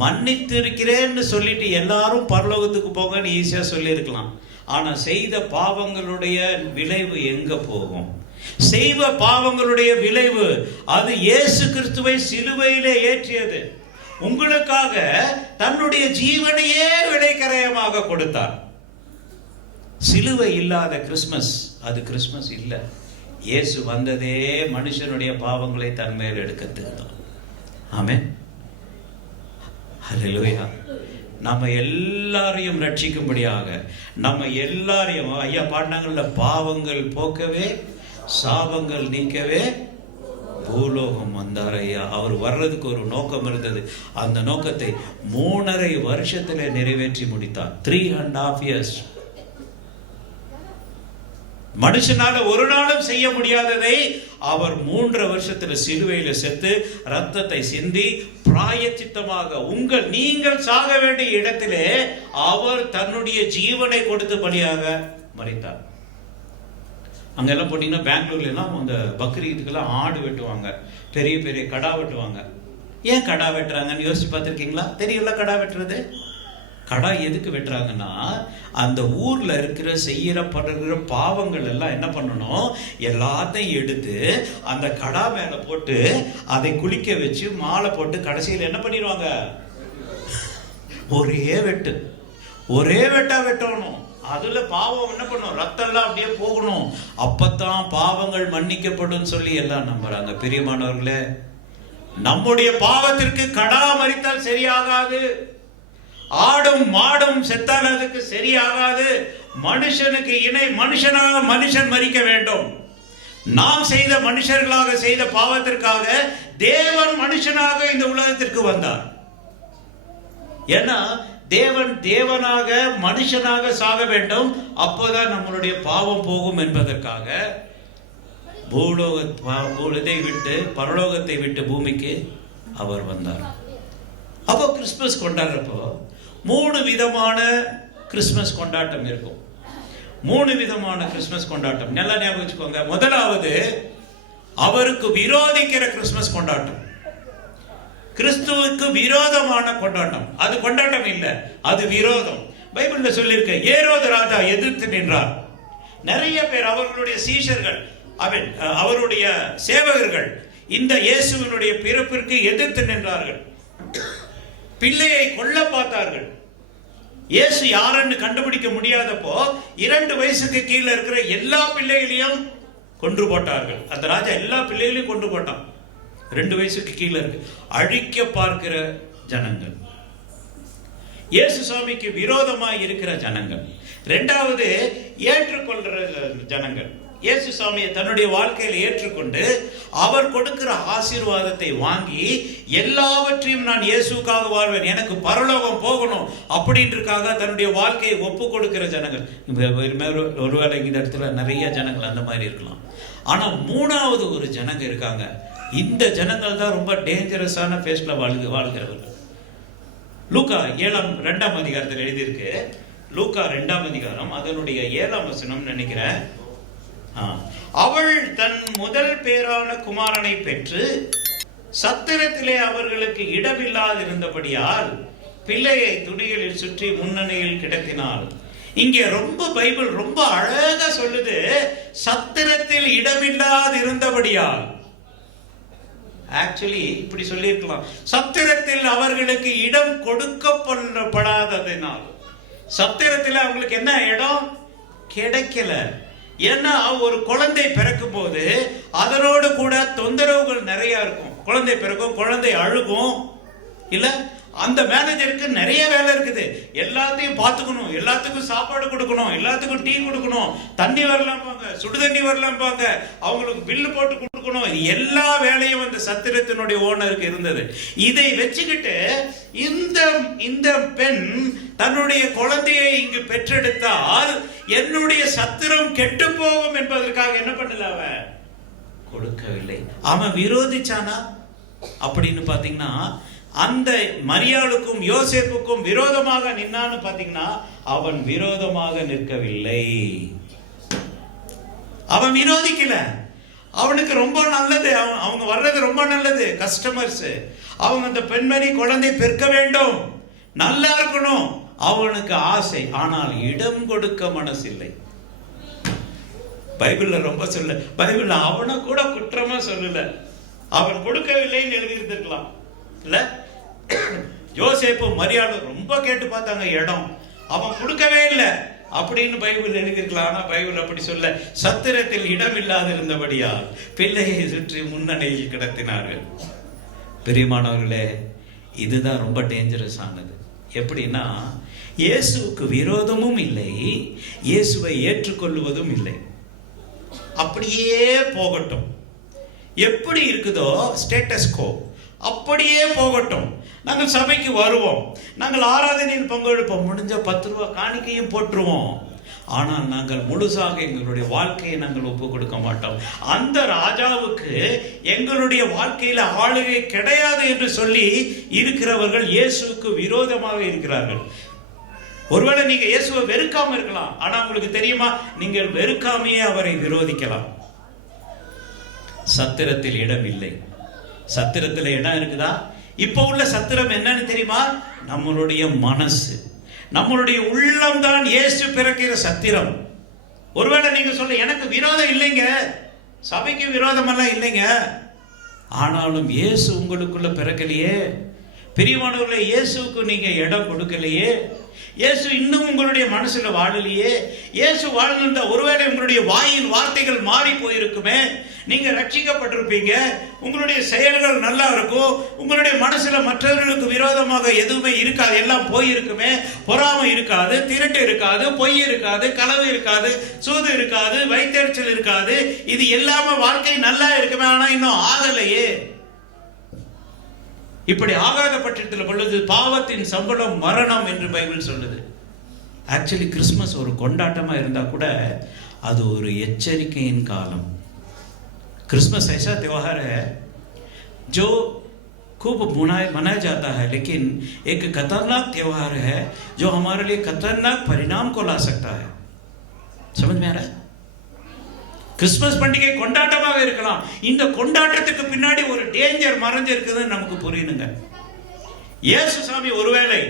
மன்னித்து இருக்கிறேன்னு சொல்லிட்டு எல்லாரும் பரலோகத்துக்கு போங்கன்னு ஈஸியா சொல்லி இருக்கலாம். ஆனா செய்த பாவங்களுடைய விளைவு எங்க போகும்? செய்த பாவங்களுடைய விளைவு அது இயேசு கிறிஸ்துவை சிலுவையிலே ஏற்றியது. உங்களுக்காக தன்னுடைய ஜீவனையே விலைக்கரையமாக கொடுத்தார். சிலுவை இல்லாத கிறிஸ்மஸ் அது கிறிஸ்மஸ் இல்லை. இயேசு வந்ததே மனுஷனுடைய பாவங்களை தன் மேல் எடுக்கிறதுக்கு. ஆமென், ஹல்லேலூயா. நம்ம எல்லாரையும் ரட்சிக்கும்படியாக, நம்ம எல்லாரையும் ஐயா பாடினாங்கள்ல, பாவங்கள் போக்கவே சாபங்கள் நீக்கவே பூலோகம் வந்தார் ஐயா. அவர் வர்றதுக்கு ஒரு நோக்கம் இருந்தது. அந்த நோக்கத்தை 3.5 வருஷத்துல நிறைவேற்றி முடித்தார். 3.5 years. மனுஷனால ஒரு நாளும் செய்ய முடியாததை அவர் 3.5 வருஷத்துல சிலுவையில செத்து ரத்தத்தை சிந்தி பிராயச்சித்தமாக நீங்கள் சாக வேண்டிய இடத்திலே அவர் தன்னுடைய ஜீவனை கொடுத்து பலியாக மரித்தார். அங்கெல்லாம் போட்டீங்கன்னா பெங்களூர்ல எல்லாம் அந்த பக்ரீதுக்கெல்லாம் ஆடு வெட்டுவாங்க, பெரிய பெரிய கடா வெட்டுவாங்க. ஏன் கடா வெட்டுறாங்கன்னு யோசிச்சு பார்த்துருக்கீங்களா? தெரியல. கடா வெட்டுறது, கடா எதுக்கு வெட்டுறாங்கன்னா, அந்த ஊர்ல இருக்கிற செய்யப்படுகிற பாவங்கள் எல்லாம் என்ன பண்ணணும், எல்லாத்தையும் எடுத்து அந்த கடா மேல போட்டு அதை குளிக்க வச்சு மாலை போட்டு கடைசியில் என்ன பண்ணிடுவாங்க, ஒரே வெட்டு, ஒரே வெட்டா வெட்டணும். அதுல பாவம் என்ன பண்ணும், ரத்தம் எல்லாம் அப்படியே போகணும், அப்பத்தான் பாவங்கள் மன்னிக்கப்படும் சொல்லி எல்லாம் நம்புறாங்க. பிரியமானவர்களே, நம்முடைய பாவத்திற்கு கடா மரித்தால் சரியாகாது, ஆடும் மாடும் செத்தால் அதுக்கு சரியாகாது. மனுஷனுக்கு இணை மனுஷனாக மனுஷன் மரிக்க வேண்டும். நாம் செய்த மனுஷர்களாக செய்த பாவத்திற்காக தேவன் மனுஷனாக இந்த உலகத்திற்கு வந்தார். ஏன்னா தேவன் தேவனாக மனுஷனாக சாக வேண்டும், அப்போதான் நம்மளுடைய பாவம் போகும் என்பதற்காக பூலோகத்தை விட்டு பரலோகத்தை விட்டு பூமிக்கு அவர் வந்தார். அப்போ கிறிஸ்துமஸ் கொண்டாடுறப்போ 3 விதமான கிறிஸ்துமஸ் கொண்டாட்டம் இருக்கும். 3 விதமான கிறிஸ்துமஸ் கொண்டாட்டம் நல்லா ஞாபகம் வச்சுக்கோங்க. முதலாவது அவருக்கு விரோதிக்கிற கிறிஸ்துமஸ் கொண்டாட்டம், கிறிஸ்துவுக்கு விரோதமான கொண்டாட்டம். அது கொண்டாட்டம் இல்லை, அது விரோதம். பைபிள்ல சொல்லியிருக்க. ஏரோது ராஜா எதிர்த்து நின்றார். நிறைய பேர் அவர்களுடைய சீஷர்கள், அவருடைய சேவகர்கள் இந்த இயேசுவினுடைய பிறப்பிற்கு எதிர்த்து நின்றார்கள். பிள்ளையை கொல்ல பார்த்தார்கள். இயேசு யாருன்னு கண்டுபிடிக்க முடியாதப்போ 2 வயசுக்கு கீழே இருக்கிற எல்லா பிள்ளைகளையும் கொன்று போட்டார்கள். அந்த ராஜா எல்லா பிள்ளைகளையும் கொண்டு போட்டான். 2 வயசுக்கு கீழே இருக்கு. அழிக்க பார்க்கிற ஜனங்கள், இயேசு சுவாமிக்கு விரோதமாக இருக்கிற ஜனங்கள். 2வது ஏற்றுக்கொள்கிற ஜனங்கள். இயேசு சுவாமியை தன்னுடைய வாழ்க்கையில் ஏற்றுக்கொண்டு அவர் கொடுக்கிற ஆசீர்வாதத்தை வாங்கி எல்லாவற்றையும் நான் இயேசுக்காக வாழ்வேன், எனக்கு பரலோகம் போகணும் அப்படின்றதுக்காக தன்னுடைய வாழ்க்கையை ஒப்பு கொடுக்கிற ஜனங்கள். ஒருவேளை இந்த இடத்துல நிறைய ஜனங்கள் அந்த மாதிரி இருக்கலாம். ஆனா 3வது ஒரு ஜனங்க இருக்காங்க. இந்த ஜனங்கள் தான் ரொம்ப டேஞ்சரஸான ஃபேஸ்ல வாழ்கிறவர்கள். லூக்கா 2ஆம் அதிகாரத்தில் எழுதியிருக்கு. லூக்கா 2ஆம் அதிகாரம் அதனுடைய 7ஆம் வசனம் நினைக்கிறேன். அவள் தன் முதல் பேரான குமாரனை பெற்று சத்திரத்திலே அவர்களுக்கு இடமில்லாதிருந்தபடியால் பிள்ளையை துணிகளில் சுற்றி முன்னணியில் கிடத்தினாள். இங்கே ரொம்ப பைபிள் ரொம்ப அழகா சொல்லுது, சத்திரத்தில் இடமில்லாதிருந்தபடியால். ஆக்சுவலி இப்படி சொல்லியிருக்கலாம், சத்திரத்தில் அவர்களுக்கு இடம் கொடுக்கப்படாததினால். சத்திரத்தில் அவங்களுக்கு என்ன இடம் கிடைக்கல. ஏன்னா ஒரு குழந்தை பிறக்கும் போது அதனோடு கூட தொந்தரவுகள் நிறைய இருக்கும். குழந்தை பிறக்கும், குழந்தை அழுகும், இல்ல அந்த மேனேஜருக்கு நிறைய வேலை இருக்குது. எல்லாத்தையும் பார்த்துக்கணும், எல்லாத்துக்கும் சாப்பாடு கொடுக்கணும், எல்லாத்துக்கும் டீ கொடுக்கணும், தண்ணி வரலாம்பாங்க, சுடு தண்ணி வரலாம்பாங்க, அவங்களுக்கு பில்லு போட்டு கொடுக்கணும். எல்லா வேலையும் அந்த சத்திரத்தினுடைய ஓனருக்கு இருந்தது. இதை வச்சுக்கிட்டு இந்த பெண் தன்னுடைய குழந்தையை இங்கு பெற்றெடுத்தால் என்னுடைய சத்திரம் கெட்டு போகும் என்பதற்காக என்ன பண்ணல, அவன் கொடுக்கவில்லை. அவன் விரோதிச்சானா அப்படின்னு பாத்தீங்கன்னா, அந்த மரியாளுக்கும் யோசேப்புக்கும் விரோதமாக நின்னான்னு பாத்தீங்கன்னா, அவன் விரோதமாக நிற்கவில்லை. அவன் விரோதிக்கல. அவனுக்கு ரொம்ப நல்லது, அவங்க வர்றது ரொம்ப நல்லது, கஸ்டமர்ஸ். அவங்க அந்த பெண்மணி குழந்தை பெருக்க வேண்டும், நல்லா இருக்கணும், அவனுக்கு ஆசை. ஆனால் இடம் கொடுக்க மனசில்லை. பைபிள்ல ரொம்ப சொல்ல, பைபிள்ல அவனை கூட குற்றமா சொல்லல, அவன் கொடுக்கவில்லைன்னு எழுதியிருந்திருக்கலாம் இல்ல. யோசேப்பு மரியாளும் ரொம்ப கேட்டு பார்த்தாங்க இடம், அவன் கொடுக்கவே இல்லை அப்படின்னு பைபிள் எழுதியிருக்கலாம். ஆனா பைபிள் அப்படி சொல்ல, சத்திரத்தில் இடம் இல்லாதிருந்தபடியால் பிள்ளையை சுற்றி முன்னணியில் கிடத்தினார்கள். பிரியமானவர்களே, இதுதான் ரொம்ப டேஞ்சரஸ் ஆனது. எப்படின்னா, இயேசுவுக்கு விரோதமும் இல்லை, இயேசுவை ஏற்றுக்கொள்வதும் இல்லை. அப்படியே போகட்டும், எப்படி இருக்குதோ ஸ்டேட்டஸ் கோ அப்படியே போகட்டும். நாங்கள் சபைக்கு வருவோம், நாங்கள் ஆராதனையில் பங்கெடுப்போம், முடிஞ்ச 10 ரூபா காணிக்கையும் போட்டுருவோம். ஆனால் நாங்கள் முழுசாக எங்களுடைய வாழ்க்கையை நாங்கள் ஒப்பு கொடுக்க மாட்டோம். அந்த ராஜாவுக்கு எங்களுடைய வாழ்க்கையில ஆளுகை கிடையாது என்று சொல்லி இருக்கிறவர்கள் இயேசுவுக்கு விரோதமாக இருக்கிறார்கள். ஒருவேளை நீங்க இயேசுவை வெறுக்காம இருக்கலாம், ஆனா உங்களுக்கு தெரியுமா, நீங்கள் வெறுக்காமையே அவரை விரோதிக்கலாம். சத்திரத்தில் இடம் இல்லை. சத்திரத்தில் இடம் இருக்குதா? இப்ப உள்ள சத்திரம் என்னன்னு தெரியுமா? நம்மளுடைய மனசு, நம்மளுடைய உள்ளம் தான் இயேசு பிறக்கிற சத்திரம். ஒருவேளை நீங்க சொல்ல, எனக்கு விரோதம் இல்லைங்க, சபைக்கு விரோதம் எல்லாம் இல்லைங்க, ஆனாலும் இயேசு உங்களுக்குள்ள பிறக்கலையே. பிரியமானவர்களே, இயேசுக்கு நீங்க இடம் கொடுக்கலையே, இயேசு இன்னும் உங்களுடைய மனசுல வாழலையே. இயேசு வாழ்ந்த ஒருவேளை உங்களுடைய வாயின் வார்த்தைகள் மாறி போயிருக்குமே, நீங்க ரட்சிக்கப்பட்டிருப்பீங்க, உங்களுடைய செயல்கள் நல்லா இருக்கும், உங்களுடைய மனசுல மற்றவர்களுக்கு விரோதமாக எதுவுமே இருக்காது, எல்லாம் போயிருக்குமே. பொறாமை இருக்காது, திருட்டு இருக்காது, பொய் இருக்காது, களவு இருக்காது, சூது இருக்காது, வைத்தறிச்சல் இருக்காது, இது எல்லாமே வாழ்க்கை நல்லா இருக்குமே. ஆனா இன்னும் ஆகலையே. இப்படி ஆகாத பட்சத்தில் பொழுது பாவத்தின் சம்பளம் மரணம் என்று பைபிள் சொல்லுது. ஆக்சுவலி கிறிஸ்மஸ் ஒரு கொண்டாட்டமா இருந்தா கூட அது ஒரு எச்சரிக்கையின் காலம். क्रिसमस ऐसा त्यौहार है जो खूब मनाया जाता है, लेकिन एक खतरनाक त्यौहार है जो हमारे लिए खतरनाक परिणाम को ला सकता है. समझ में आ रहा है? கிறிஸ்மஸ் பண்டிகை கொண்டாட்டமாக இருக்கலாம், இந்த கொண்டாட்டத்துக்கு பின்னாடி ஒரு டேஞ்சர் மறைஞ்சிருக்குதுன்னு நமக்கு புரியணுங்க. இயேசு சாமி ஒருவேளை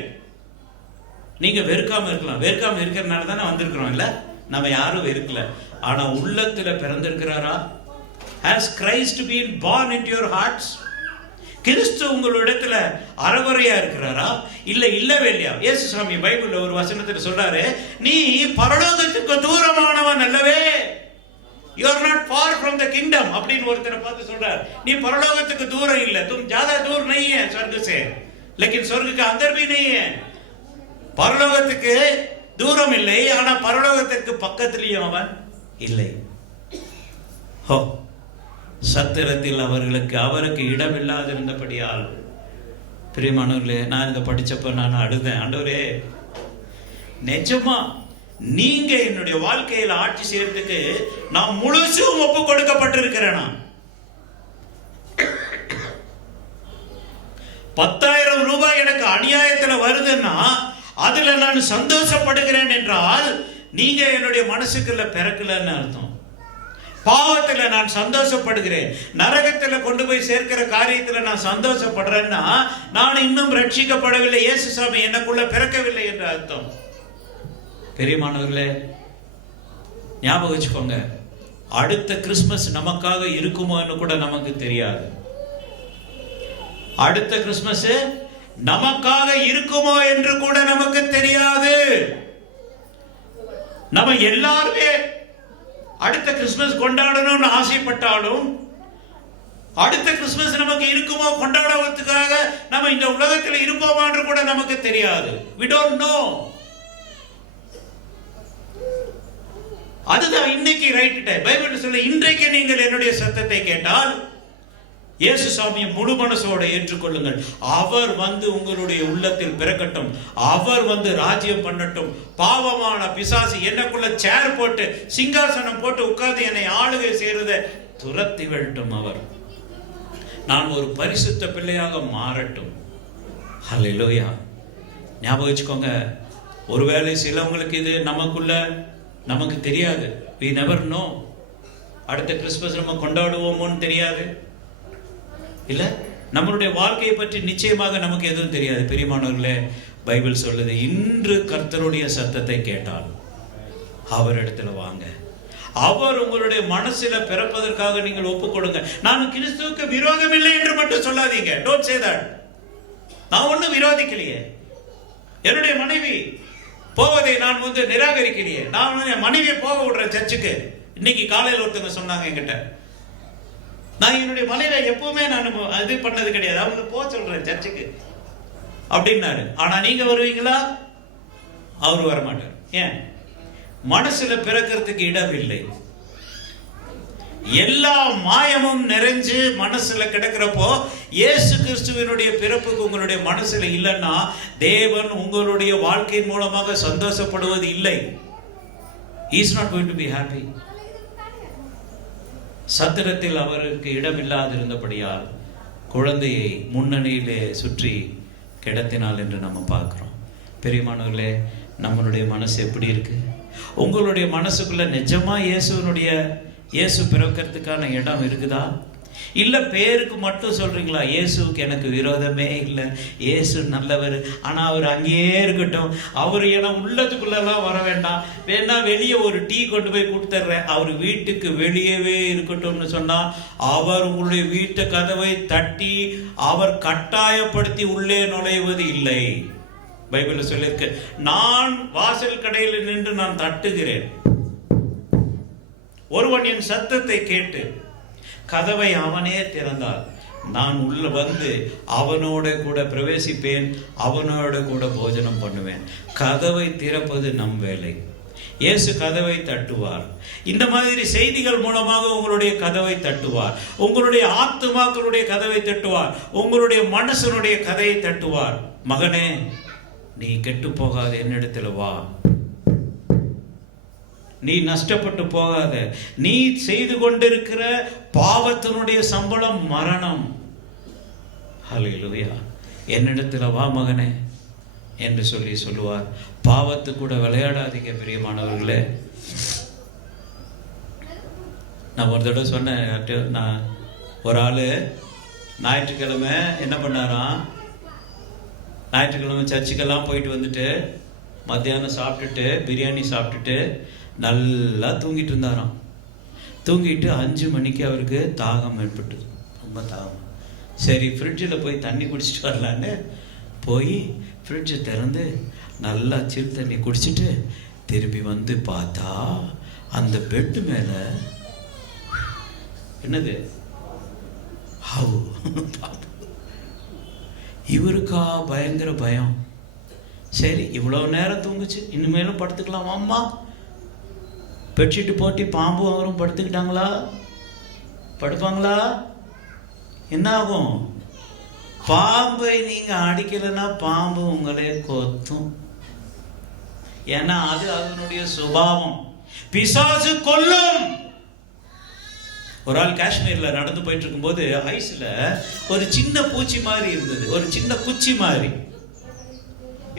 நீங்க வெறுக்காம இருக்கலாம். வெறுக்காம இருக்கிறதுனால தானே வந்திருக்கிறோம் இல்ல? நம்ம யாரும் வெறுக்கல. ஆனா உள்ளத்துல பிறந்திருக்கிறாரா? Has Christ been born into your hearts? கிறிஸ்து உங்களிடத்துல அறகுறையா இருக்கிறாரா? இல்லவே இல்லையா? இயேசு சாமி பைபிள்ல ஒரு வசனத்துல சொல்றாரு, நீ பரலோகத்துக்கு தூரமானவன் அல்லவே. You are not far from the kingdom அப்படின்னு ஒருத்தரை பார்த்து சொல்றார். நீ பரலோகத்துக்கு தூரம் இல்ல. तुम ज्यादा दूर नहीं है स्वर्ग से, लेकिन स्वर्ग के अंदर भी नहीं है. பரலோகத்துக்கு தூரம் இல்லை, ஆனா பரலோகத்துக்கு பக்கத்திலேயும் அவன் இல்லை. ஹோ, சத்திரத்தில் அவருக்கு இடமில்லாதிருந்தபடியால் பிரியமானவர்களே, நான் இதை படிச்சப்ப நான் அழுதேன். ஆண்டவரே, நிஜமா நீங்க என்னுடைய வாழ்க்கையில் ஆட்சி செய்யறதுக்கு நான் முழுசும் ஒப்பு கொடுக்கப்பட்டிருக்கிறேனா? 10,000 ரூபாய் எனக்கு அநியாயத்துல வருதுன்னா அதுல நான் சந்தோஷப்படுகிறேன் என்றால் நீங்க என்னுடைய மனசுக்குள்ள பிறக்கலன்னு அர்த்தம். பாவத்துல நான் சந்தோஷப்படுகிறேன், நரகத்துல கொண்டு போய் சேர்க்கிற காரியத்துல நான் சந்தோஷப்படுறேன்னா நான் இன்னும் ரட்சிக்கப்படவில்லை, இயேசு சாமி எனக்குள்ள பிறக்கவில்லை என்ற அர்த்தம். பெரியமானவர்களே, ஞாபகம் வச்சுக்கோங்க, அடுத்த கிறிஸ்துமஸ் நமக்காக இருக்குமோன்னு கூட நமக்கு தெரியாது. அடுத்த கிறிஸ்துமஸ் நமக்காக இருக்குமோ என்று கூட நமக்கு தெரியாது. நம்ம எல்லாருமே அடுத்த கிறிஸ்துமஸ் கொண்டாடணும்னு ஆசைப்பட்டாலும் அடுத்த கிறிஸ்துமஸ் நமக்கு இருக்குமோ கொண்டாடுவதற்காக நம்ம இந்த உலகத்தில் இருப்போமா என்று கூட நமக்கு தெரியாது. We don't know. அதுதான் இன்னைக்கு ரைட் டைம். பைபிள் சொல்ல, இன்றைக்கு நீங்கள் என்னுடைய சத்தத்தை கேட்டால் இயேசு சாமியை முழு மனசோட ஏற்றுக்கொள்ளுங்கள். அவர் வந்து உங்களுடைய உள்ளத்தில் பிறக்கட்டும். அவர் வந்து ராஜ்யம் பண்ணட்டும். பாவமான பிசாசு எனக்குள்ள சேர் போட்டு சிங்காசனம் போட்டு உட்கார்ந்து என்னை ஆளுகை செய்யறதை துரத்தி விடட்டும். அவர், நான் ஒரு பரிசுத்த பிள்ளையாக மாறட்டும். ஹல்லேலூயா. ஞாபகம் வச்சுக்கோங்க, ஒருவேளை சிலவங்களுக்கு இது நமக்கு தெரியாது. we never know. அடுத்த கிறிஸ்துமஸ் நம்ம கொண்டாடுவோமோன்னு தெரியாது இல்ல? நம்மளுடைய வாழ்க்கையை பற்றி நிச்சயமாக நமக்கு எதுவும் தெரியாது. பிரியமானவர்களே, பைபிள் சொல்லுது, இன்று கர்த்தருடைய சத்தத்தை கேட்டால் அவரிடத்துல வாங்க. அவர் உங்களுடைய மனசுல பிறப்பதற்காக நீங்கள் ஒப்புக் கொடுங்க. நான் கிறிஸ்துவுக்கு விரோதம் இல்லை என்று மட்டும் சொல்லாதீங்க. Don't say that. நான் ஒன்னும் விரோதிக்கலையே, என்னுடைய மனைவி போவதை நான் வந்து நிராகரிக்கலையே. நான் என் மனைவியை போக விடுறேன் சர்ச்சுக்கு. இன்னைக்கு காலையில் ஒருத்தவங்க சொன்னாங்க என்கிட்ட, நான் என்னுடைய மனைவியை எப்பவுமே நான் இது பண்ணது கிடையாது, அவங்க போக சொல்றேன் சர்ச்சுக்கு அப்படின்னாரு. ஆனா நீங்க வருவீங்களா? அவரு வரமாட்டார். ஏன்? மனசுல பிறக்கிறதுக்கு இடம் இல்லை. எல்லா மாயமும் நிறைஞ்சு மனசுல கிடக்கிறப்போ இயேசு கிறிஸ்துவினுடைய பிறப்புக்கு உங்களுடைய மனசுல இல்லைன்னா தேவன் உங்களுடைய வாழ்க்கையின் மூலமாக சந்தோஷப்படுவது இல்லை. He is not going to be happy. சத்திரத்தில் அவருக்கு இடமில்லாதிருந்தபடியால் குழந்தையை முன்னணியிலே சுற்றி கிடத்தினாள் என்று நம்ம பார்க்கிறோம். பெரியமானவர்களே, நம்மளுடைய மனசு எப்படி இருக்கு? உங்களுடைய மனசுக்குள்ள நிஜமா இயேசு பிறக்கிறதுக்கான இடம் இருக்குதா? இல்ல பேருக்கு மட்டும் சொல்றீங்களா? இயேசுக்கு எனக்கு விரோதமே இல்லை, இயேசு நல்லவர், ஆனா அவர் அங்கேயே இருக்கட்டும், அவர் என உள்ளத்துக்குள்ளெல்லாம் வர வேண்டாம், வேணா வெளியே ஒரு டீ கொண்டு போய் கொடுத்துட்றேன், அவர் வீட்டுக்கு வெளியவே இருக்கட்டும்னு சொன்னா அவர் உங்களுடைய வீட்டு கதவை தட்டி அவர் கட்டாயப்படுத்தி உள்ளே நுழைவது இல்லை. பைபிள்ல சொல்லிருக்கு, நான் வாசல் கடையில் நின்று நான் தட்டுகிறேன், ஒருவன் என் சத்தத்தை கேட்டு கதவை அவனே திறந்தால் நான் உள்ள வந்து அவனோட கூட பிரவேசிப்பேன், அவனோட கூட போஜனம் பண்ணுவேன். கதவை திறப்பது நம் வேலை. இயேசு கதவை தட்டுவார். இந்த மாதிரி செய்திகள் மூலமாக உங்களுடைய கதவை தட்டுவார், உங்களுடைய ஆத்துமாக்களுடைய கதவை தட்டுவார், உங்களுடைய மனசனுடைய கதையை தட்டுவார். மகனே, நீ கெட்டு போகாத, என்னிடத்துல வா, நீ நஷ்டப்பட்டு போகாத, நீ செய்து கொண்டிருக்கிற பாவத்தினுடைய சம்பளம் மரணம். ஹல்லேலூயா. என்னிடத்துல வா மகனே என்று சொல்லுவார். பாவத்து கூட விளையாடாதீங்க பிரியமானவர்களே. நான் ஒரு தடவை சொன்னேன், நான் ஒரு ஆளு ஞாயிற்றுக்கிழமை என்ன பண்ணாராம், ஞாயிற்றுக்கிழமை சர்ச்சுக்கெல்லாம் போயிட்டு வந்துட்டு மத்தியானம் சாப்பிட்டுட்டு பிரியாணி சாப்பிட்டுட்டு நல்லா தூங்கிட்டு இருந்தாராம். தூங்கிட்டு 5 மணிக்கு அவருக்கு தாகம் ஏற்பட்டது, ரொம்ப தாகம். சரி ஃப்ரிட்ஜில் போய் தண்ணி குடிச்சிட்டு வரலான்னு போய் ஃப்ரிட்ஜை திறந்து நல்லா சில் தண்ணி குடிச்சிட்டு திரும்பி வந்து பார்த்தா அந்த பெட்டு மேலே என்னது ஹவு. இவருக்கா பயங்கர பயம். சரி இவ்வளோ நேரம் தூங்குச்சு, இனிமேலும் படுத்துக்கலாம் அம்மா. பெட்ஷீட்டு போட்டி பாம்பு அவரும் படுத்துக்கிட்டாங்களா? படுப்பாங்களா? என்ன ஆகும்? பாம்பை நீங்க அடிக்கலைன்னா பாம்பு உங்களே கொத்தும். ஏன்னா அது அதனுடைய சுபாவம். பிசாசு கொல்லும். ஒரு ஆள் காஷ்மீர்ல நடந்து போயிட்டு இருக்கும்போது ஐஸ்ல ஒரு சின்ன பூச்சி மாதிரி இருந்தது, ஒரு சின்ன குச்சி மாதிரி.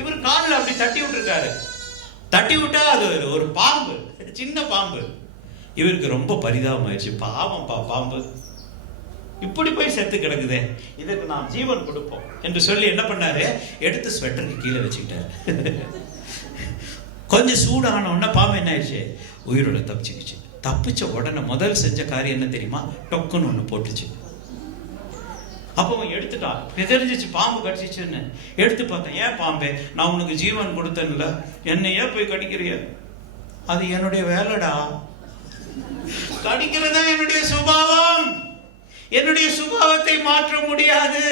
இவர் காலில் அப்படி தட்டி விட்டுருக்காரு. தட்டி விட்டா அது ஒரு பாம்பு, சின்ன பாம்பு. இவருக்கு ரொம்ப பரிதாபம் ஆயிடுச்சு. பாவம்பா பாம்பு இப்படி போய் செத்து கிடக்குதே, இதுக்கு நாம் ஜீவன் கொடுப்போம் என்று சொல்லி என்ன பண்ணாரு, எடுத்து ஸ்வெட்டருக்கு கீழே வச்சுக்கிட்டாரு. கொஞ்சம் சூடான உடனே பாம்பு என்ன ஆயிடுச்சு, உயிரோட தப்பிச்சுக்கிச்சு. தப்பிச்ச உடனே முதல் செஞ்ச காரியம் என்ன தெரியுமா, டொக்குன்னு ஒன்று போட்டுச்சு. அப்போ அவன் எடுத்துட்டான், தெரிஞ்சிச்சு பாம்பு கடிச்சிச்சுன்னு. எடுத்து பார்த்தேன், ஏன் பாம்பே, நான் உனக்கு ஜீவன் கொடுத்தேன்ல, என்னையே போய் கடிக்கிறிய? அது என்னுடைய வேலைடா, கடிக்கிறதா என்னுடைய சுபாவம். என்னுடைய சுபாவத்தை மாற்ற முடியாது.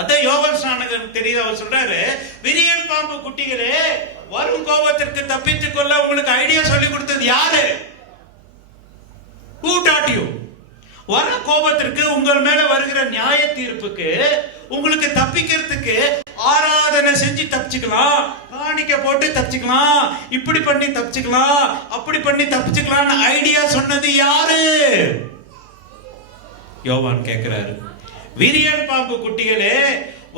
அதான் யோவான் ஸ்நானகர் தெரியுது, அவர் சொல்றாரு, விரியன் பாம்பு குட்டிகளே, வரும் கோபத்திற்கு தப்பித்துக் கொள்ள உங்களுக்கு ஐடியா சொல்லி கொடுத்தது யாரு? Who taught you? வர கோபத்திற்கு, உங்கள் மேல வருகிற நியாய தீர்ப்புக்கு, உங்களுக்கு தப்பிக்கிறதுக்கு ஆராதனை செஞ்சு தப்பிச்சுக்கலாம், காணிக்க போட்டு தப்பிச்சுக்கலாம், இப்படி பண்ணி தப்பிச்சுக்கலாம், அப்படி பண்ணி தப்பிச்சுக்கலாம்னு ஐடியா சொன்னது யாரு? யோவான் கேட்கிறாரு, விரியன் பாம்பு குட்டிகளே,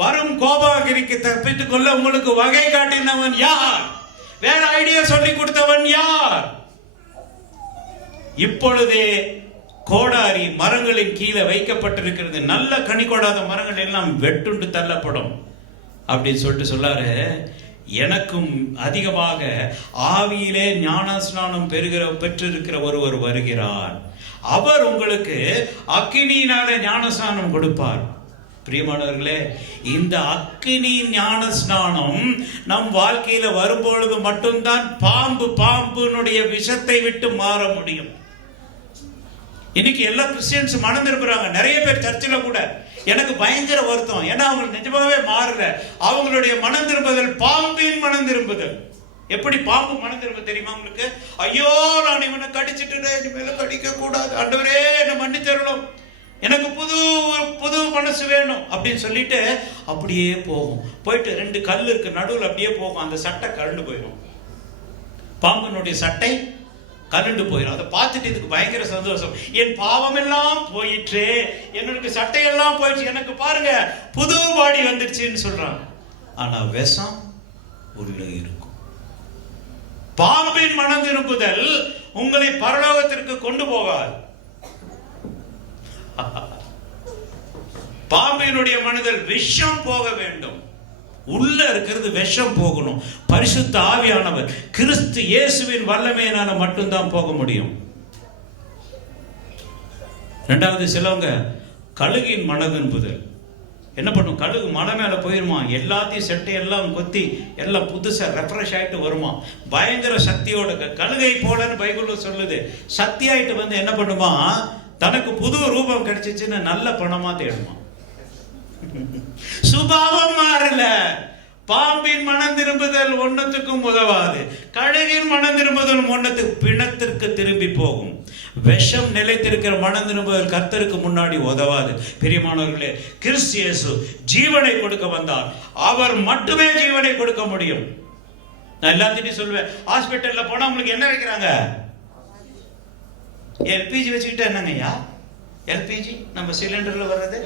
வரும் கோபாகிரிக்கு தப்பித்துக் கொள்ள உங்களுக்கு வகை காட்டினவன் யார்? வேற ஐடியா சொல்லி கொடுத்தவன் யார்? இப்பொழுதே கோடாரி மரங்களின் கீழே வைக்கப்பட்டிருக்கிறது, நல்ல கனி கொடாத மரங்கள் எல்லாம் வெட்டுண்டு தள்ளப்படும் அப்படின்னு சொல்லிட்டு சொல்லாரு. எனக்கும் அதிகமாக ஆவியிலே ஞானஸ்நானம் பெற்றிருக்கிற ஒருவர் வருகிறார், அவர் உங்களுக்கு அக்கினியினாலே ஞானஸ்நானம் கொடுப்பார். பிரியமானவர்களே, இந்த அக்கினி ஞான ஸ்நானம் நம் வாழ்க்கையில வரும்பொழுது மட்டும்தான் பாம்புனுடைய விஷத்தை விட்டு மாற முடியும். இன்னைக்கு எல்லா கிறிஸ்டியன்ஸ் மனம் திரும்புறாங்க. நிறைய பேர் சர்ச்சில் கூட எனக்கு பயங்கர வருத்தம், ஏன்னா அவங்க நிஜமாவே மாறல. அவங்களுடைய மனம் திரும்புதல் பாம்பின் மனம் திரும்புதல். எப்படி பாம்பு மனம் திரும்ப தெரியுமா உங்களுக்கு? ஐயோ, நான் இவனை கடிச்சிட்டு இனிமேல கடிக்க கூடாது, ஆண்டவரே என்ன மன்னித்தரணும், எனக்கு புது மனசு வேணும் அப்படின்னு சொல்லிட்டு அப்படியே போகும். போயிட்டு 2 கல் இருக்கு நடுவில், அப்படியே போகும். அந்த சட்டை கரண்டு போயிடும், பாம்பினுடைய சட்டை கரண்டு போயிடும். அதை பார்த்துட்டு இதுக்கு பயங்கர சந்தோஷம், என் பாவம் எல்லாம் போயிற்று, என்னோட சட்டையெல்லாம் போயிடுச்சு, எனக்கு பாருங்க புது பாடி வந்துடுச்சுன்னு சொல்றாங்க. ஆனா விஷம் உள்ள இருக்கும். பாம்பின் மனம் திரும்புதல் உங்களை பரலோகத்திற்கு கொண்டு போகாது. பாம்பினுடைய மனதில் விஷம் போக வேண்டும், உள்ள இருக்கிறது விஷம் போகணும். பரிசுத்த ஆவியானவர் கிறிஸ்து இயேசுவின் வல்லமையினால மட்டும்தான் போக முடியும். இரண்டாவது, சிலவங்க கழுகின் மனம் திரும்புதல் என்ன பண்ணும், கழுகு மலை மேல போயிருமா, எல்லாத்தையும் செட்டையெல்லாம் கொத்தி எல்லாம் புதுசா ரெஃப்ரெஷ் ஆயிட்டு வருமா, பயங்கர சக்தியோட. கழுகை போலன்னு பைபிள்ல சொல்லுது. சக்தி ஆயிட்டு வந்து என்ன பண்ணுமா, தனக்கு புது ரூபம் கிடைச்சிச்சுன்னு நல்ல பணமா தேடுமா. சுபாவம் மாறல. பாம்பின் மனம் திரும்புதல் ஒன்னத்துக்கும் உதவாது, கழுகின் மனம் திரும்புதல் ஒன்னத்துக்கு பிணத்திற்கு திரும்பி போகும். விஷம் நிலைத்திருக்கிற மனம் திரும்புதல் கர்த்தருக்கு முன்னாடி உதவாது. பிரியமானவர்களே, கிறிஸ்து இயேசு ஜீவனை கொடுக்க வந்தார், அவர் மட்டுமே ஜீவனை கொடுக்க முடியும். நான் எல்லாத்தையும் சொல்லுவேன், ஹாஸ்பிட்டல்ல போனா உங்களுக்கு என்ன வைக்கிறாங்க, எல்பிஜி வச்சுக்கிட்டா என்னங்கய்யா, எல்பிஜி நம்ம சிலிண்டர்ல வர்றது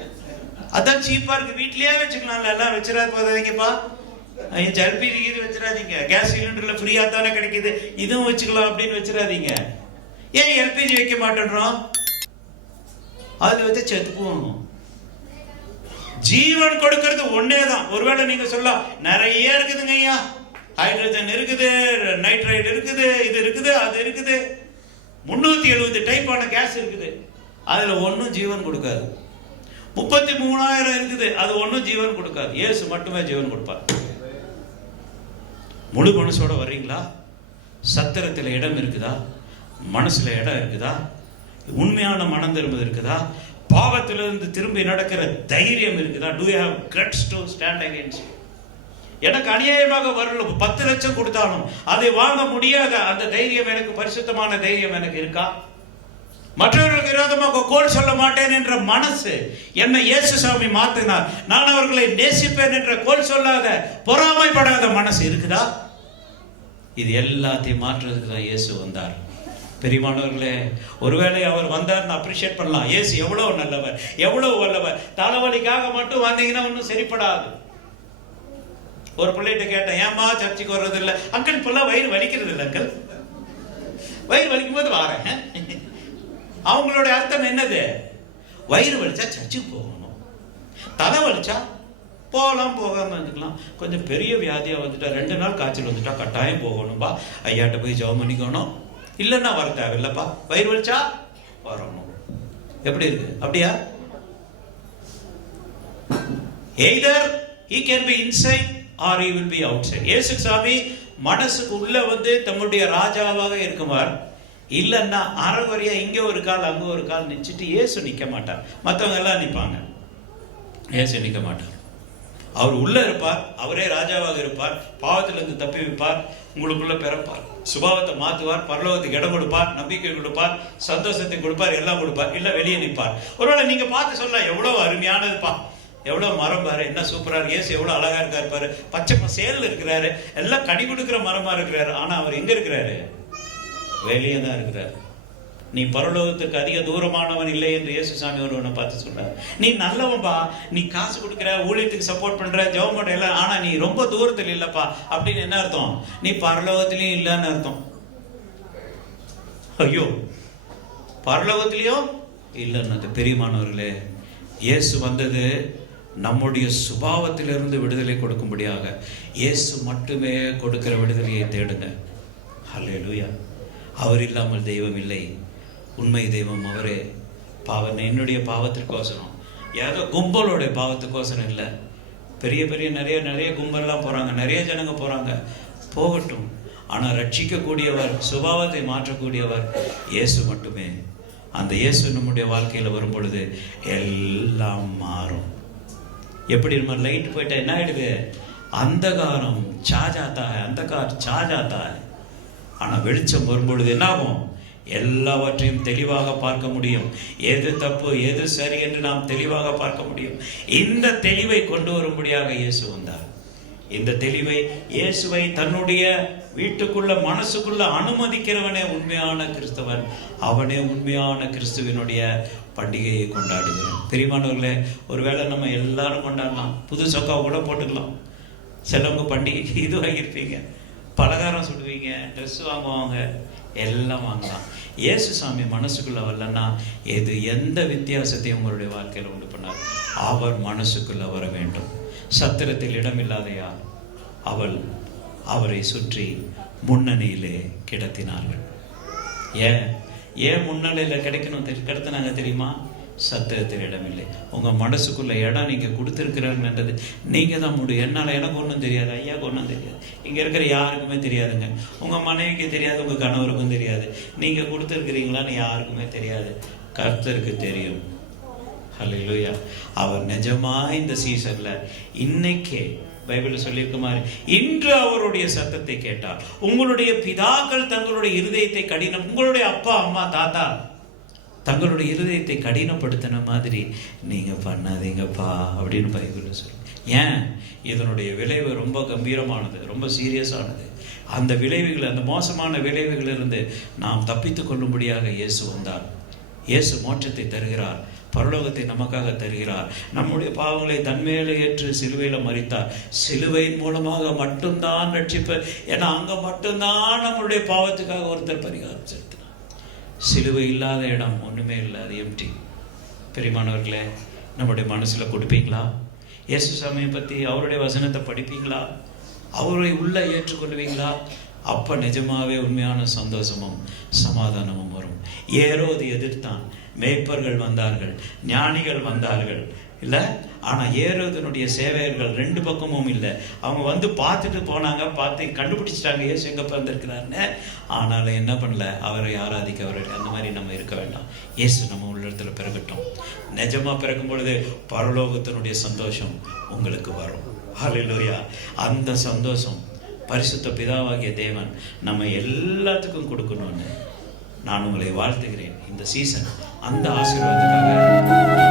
அதான் சீப்பா இருக்கு, வீட்லயே வச்சுக்கலாம்ல, எல்லாம் வச்சிடாது போதாதீங்கப்பா, எல்பிஜி இது வச்சிடாதீங்க, கேஸ் சிலிண்டர்ல ஃப்ரீயா தானே கிடைக்குது, இதுவும் வச்சுக்கலாம் அப்படின்னு வச்சிடாதீங்க. ஏன் எல்பிஜி வைக்க மாட்டேன்றோம், அதுல வச்சு செத்து போகணும். ஜீவன் கொடுக்கிறது ஒன்னேதான். ஒருவேளை நீங்க சொல்ல நிறைய இருக்குதுங்க ஐயா, ஹைட்ரஜன் இருக்குது, நைட்ரைடு இருக்குது, இது இருக்குது, அது இருக்குது, 370 டைப்பான கேஸ் இருக்குது. அதில் ஒன்றும் ஜீவன் கொடுக்காது. 33,000 இருக்குது, அது ஒன்றும் ஜீவன் கொடுக்காது. இயேசு மட்டுமே ஜீவன் கொடுப்பார். முழு மனசோட வர்றீங்களா? சத்திரத்தில் இடம் இருக்குதா? மனசுல இடம் இருக்குதா? உண்மையான மனம் திரும்புது இருக்குதா? பாவத்திலிருந்து திரும்பி நடக்கிற தைரியம் இருக்குதா? Do you have guts to stand against it? எனக்கு அநியாயமாக வரல, 10 லட்சம் கொடுத்தாலும் அதை வாங்க முடியாத அந்த தைரியம் எனக்கு, பரிசுத்தமான தைரியம் எனக்கு இருக்கா? மற்றவர்களுக்கு விரோதமாக கோல் சொல்ல மாட்டேன் என்ற மனசு என்னை இயேசு சாமி மாத்தினார். நான் அவர்களை நேசிப்பேன் என்ற கோல் சொல்லாத, பொறாமைப்படாத மனசு இருக்குதா? இது எல்லாத்தையும் மாற்றுறதுக்கு தான் இயேசு வந்தார். பெரியமானவர்களே, ஒருவேளை அவர் வந்தார் அப்ரிஷியேட் பண்ணலாம். இயேசு எவ்வளவு நல்லவர், எவ்வளவு வல்லவர். தலைவலிக்காக மட்டும் வந்தீங்கன்னா ஒன்றும் சரிப்படாது. ஒரு பிள்ளைகிட்ட கேட்டேன், ஏமா சர்ச்சுக்கு வர்றது இல்லை? அங்கிள் இப்பெல்லாம் வயிறு வலிக்கிறது இல்லை அங்கிள். வயிறு வலிக்கும் போது வாரேன். அவங்களுடைய அர்த்தம் என்னது? வயிறு வலிச்சா சர்ச்சுக்கு போகணும், தலை வலிச்சா போகலாம், போகாம இருந்துக்கலாம். கொஞ்சம் பெரிய வியாதியா வந்துட்டா, 2 நாள் காய்ச்சல் வந்துட்டா கட்டாயம் போகணும்பா, ஐயாட்ட போய் ஜெபம் பண்ணிக்கணும், இல்லைன்னா வர தேவையில்லப்பா, வயிறு வலிச்சா வரணும். எப்படி இருக்கு? அப்படியா? either he can be inside or he will be outside. இயேசு சாமி மனசுக்கு உள்ள வந்து தம்முடைய ராஜாவாக இருக்குமார். இல்லைன்னா அறகுறையா இங்கே ஒரு கால் அங்கே ஒரு கால் நிச்சுட்டு இயேசு நிற்க மாட்டார். மற்றவங்க எல்லாம் நிற்பாங்க, இயேசு நிற்க மாட்டார். அவர் உள்ள இருப்பார், அவரே ராஜாவாக இருப்பார், பாவத்திலிருந்து தப்பி வைப்பார், உங்களுக்குள்ள பிறப்பார், சுபாவத்தை மாற்றுவார், பரலோகத்துக்கு இடம் கொடுப்பார், நம்பிக்கை கொடுப்பார், சந்தோஷத்தை கொடுப்பார், எல்லாம் கொடுப்பார். இல்லை வெளியே நிற்பார். ஒருவேளை நீங்க பார்த்து சொல்லலாம், எவ்வளவு அருமையானதுப்பா, எவ்வளவு மரம் பாரு, என்ன சூப்பரா இருக்கு, இயேசு எவ்வளவு அழகா இருக்காரு பாரு, பச்சை சேல் இருக்கிறாரு, எல்லாம் கனி கொடுக்கிற மரமா இருக்கிறாரு. ஆனா அவர் எங்க இருக்கிறாரு? வெளியே தான் இருக்கிறார். நீ பரலோகத்துக்கு அதிக தூரமானவன் இல்லை என்று இயேசு சாமி ஒருவனை பார்த்து சொல்றார். நீ நல்லவன்பா, நீ காசு கொடுக்குற, ஊழியத்துக்கு சப்போர்ட் பண்ற, ஜெபம் பண்ற எல்லாம், ஆனா நீ ரொம்ப தூரத்தில் இல்லப்பா. அப்படின்னு என்ன அர்த்தம்? நீ பரலோகத்திலையும் இல்லைன்னு அர்த்தம். ஐயோ, பரலோகத்திலையும் இல்லைன்னு. பெரியமானவர்களே, இயேசு வந்தது நம்முடைய சுபாவத்திலிருந்து விடுதலை கொடுக்கும்படியாக. இயேசு மட்டுமே கொடுக்கிற விடுதலையை தேடுங்க. ஹல்லேலூயா. அவர் இல்லாமல் தெய்வம் இல்லை. உண்மை தெய்வம் அவரே. என்னுடைய பாவத்திற்கோசரம், ஏதோ கும்பலோடைய பாவத்துக்கோசரம் இல்லை. பெரிய பெரிய நிறைய கும்பல்லாம் போகிறாங்க, நிறைய ஜனங்க போகிறாங்க, போகட்டும். ஆனால் ரட்சிக்கக்கூடியவர், சுபாவத்தை மாற்றக்கூடியவர் இயேசு மட்டுமே. அந்த இயேசு நம்முடைய வாழ்க்கையில் வரும் பொழுது எல்லாம் மாறும். எப்படி நம்ம லைட் போயிட்டா என்ன ஆயிடுது? அந்தகாரம் அந்தகார் சாஜாத்தா. ஆனால் வெளிச்சம் வரும்பொழுது என்னாகும்? எல்லாவற்றையும் தெளிவாக பார்க்க முடியும். எது தப்பு எது சரி என்று நாம் தெளிவாக பார்க்க முடியும். இந்த தெளிவை கொண்டு வரும்படியாக இயேசு வந்தார். இந்த தெளிவை, இயேசுவை தன்னுடைய வீட்டுக்குள்ள மனசுக்குள்ள அனுமதிக்கிறவனே உண்மையான கிறிஸ்தவன். அவனே உண்மையான கிறிஸ்துவனுடைய பண்டிகையை கொண்டாடுகிறோம். பெரியமானவர்களே, ஒருவேளை நம்ம எல்லாரும் கொண்டாடலாம், புது சொக்கா கூட போட்டுக்கலாம். சிலவங்க பண்டிகைக்கு இது வாங்கியிருப்பீங்க, பலகாரம் சுடுவீங்க, ட்ரெஸ் வாங்குவாங்க, எல்லாம் வாங்கலாம். இயேசு சாமி மனசுக்குள்ள வரலன்னா எந்த வித்தியாசத்தையும் உங்களுடைய வாழ்க்கையில் உண்டு பண்ணார். அவர் மனசுக்குள்ள வர வேண்டும். சத்திரத்தில் இடமில்லாத யார்? அவரை சுற்றி முன்னணியிலே கிடத்தினார்கள். ஏன் முன்னணியில் கிடத்தினாங்க தெரியுமா? சத்திரத்தில் இடமில்லை. உங்கள் மனசுக்குள்ள இடம் நீங்கள் கொடுத்துருக்கிறாருன்றது நீங்கள் தான் முடியும். என்னால் எனக்கு ஒன்றும் தெரியாது, ஐயாவுக்கு ஒன்றும் தெரியாது, இங்கே இருக்கிற யாருக்குமே தெரியாதுங்க. உங்கள் மனைவிக்கு தெரியாது, உங்கள் கணவருக்கும் தெரியாது. நீங்கள் கொடுத்துருக்கிறீங்களான்னு யாருக்குமே தெரியாது, கர்த்தருக்கு தெரியும். ஹல்லேலூயா. அவர் நிஜமா இந்த சீசன்ல இன்னைக்கே பைபிள் சொல்லியிருக்க மாதிரி இன்று அவருடைய சத்தத்தை கேட்டார். உங்களுடைய பிதாக்கள் தங்களுடைய இருதயத்தை கடினம், உங்களுடைய அப்பா அம்மா தாத்தா தங்களுடைய இருதயத்தை கடினப்படுத்தின மாதிரி நீங்க பண்ணாதீங்கப்பா அப்படின்னு பைபிள் சொல்லு. ஏன்? இதனுடைய விளைவு ரொம்ப கம்பீரமானது, ரொம்ப சீரியஸானது. அந்த விளைவுகள், அந்த மோசமான விளைவுகளிலிருந்து நாம் தப்பித்து கொள்ளும்படியாக இயேசு வந்தார். இயேசு மோட்சத்தை தருகிறார், பரலோகத்தை நமக்காக தருகிறார். நம்முடைய பாவங்களை தன்மேலே ஏற்று சிலுவையில் மரித்தார். சிலுவையின் மூலமாக மட்டும்தான் ரட்சிப்பு. ஏன்னா அங்கே மட்டும்தான் நம்மளுடைய பாவத்துக்காக ஒருத்தர் பரிகாரம் செலுத்தினார். சிலுவை இல்லாத இடம் ஒன்றுமே இல்லை, அது எம்டி. பெரியமானவர்களே, நம்முடைய மனசில் கொடுப்பீங்களா? இயேசு சாமியை பற்றி அவருடைய வசனத்தை படிப்பீங்களா? அவரை உள்ள ஏற்றுக்கொள்வீங்களா? அப்போ நிஜமாவே உண்மையான சந்தோஷமும் சமாதானமும் வரும். ஏரோது எதிர்த்தான், மேய்ப்பர்கள் வந்தார்கள், ஞானிகள் வந்தார்கள் இல்லை. ஆனால் ஏரோதனுடைய சேவையர்கள் ரெண்டு பக்கமும் இல்லை. அவங்க வந்து பார்த்துட்டு போனாங்க, பார்த்து கண்டுபிடிச்சிட்டாங்க ஏசு எங்கே பிறந்திருக்கிறாருன்னு. ஆனாலும் என்ன பண்ணல, அவரை ஆராதிக்க அவர்கள். அந்த மாதிரி நம்ம இருக்க வேண்டாம். இயேசு நம்ம உள்ளத்தில் பிறக்கட்டும். நிஜமாக பிறக்கும் பொழுது பரலோகத்தினுடைய சந்தோஷம் உங்களுக்கு வரும். ஹல்லேலூயா. அந்த சந்தோஷம் பரிசுத்த பிதாவாகிய தேவன் நம்ம எல்லாத்துக்கும் கொடுக்கணும்னு நான் உங்களை வாழ்த்துகிறேன். இந்த சீசன் அந்த ஆசீர்வாதத்துக்காக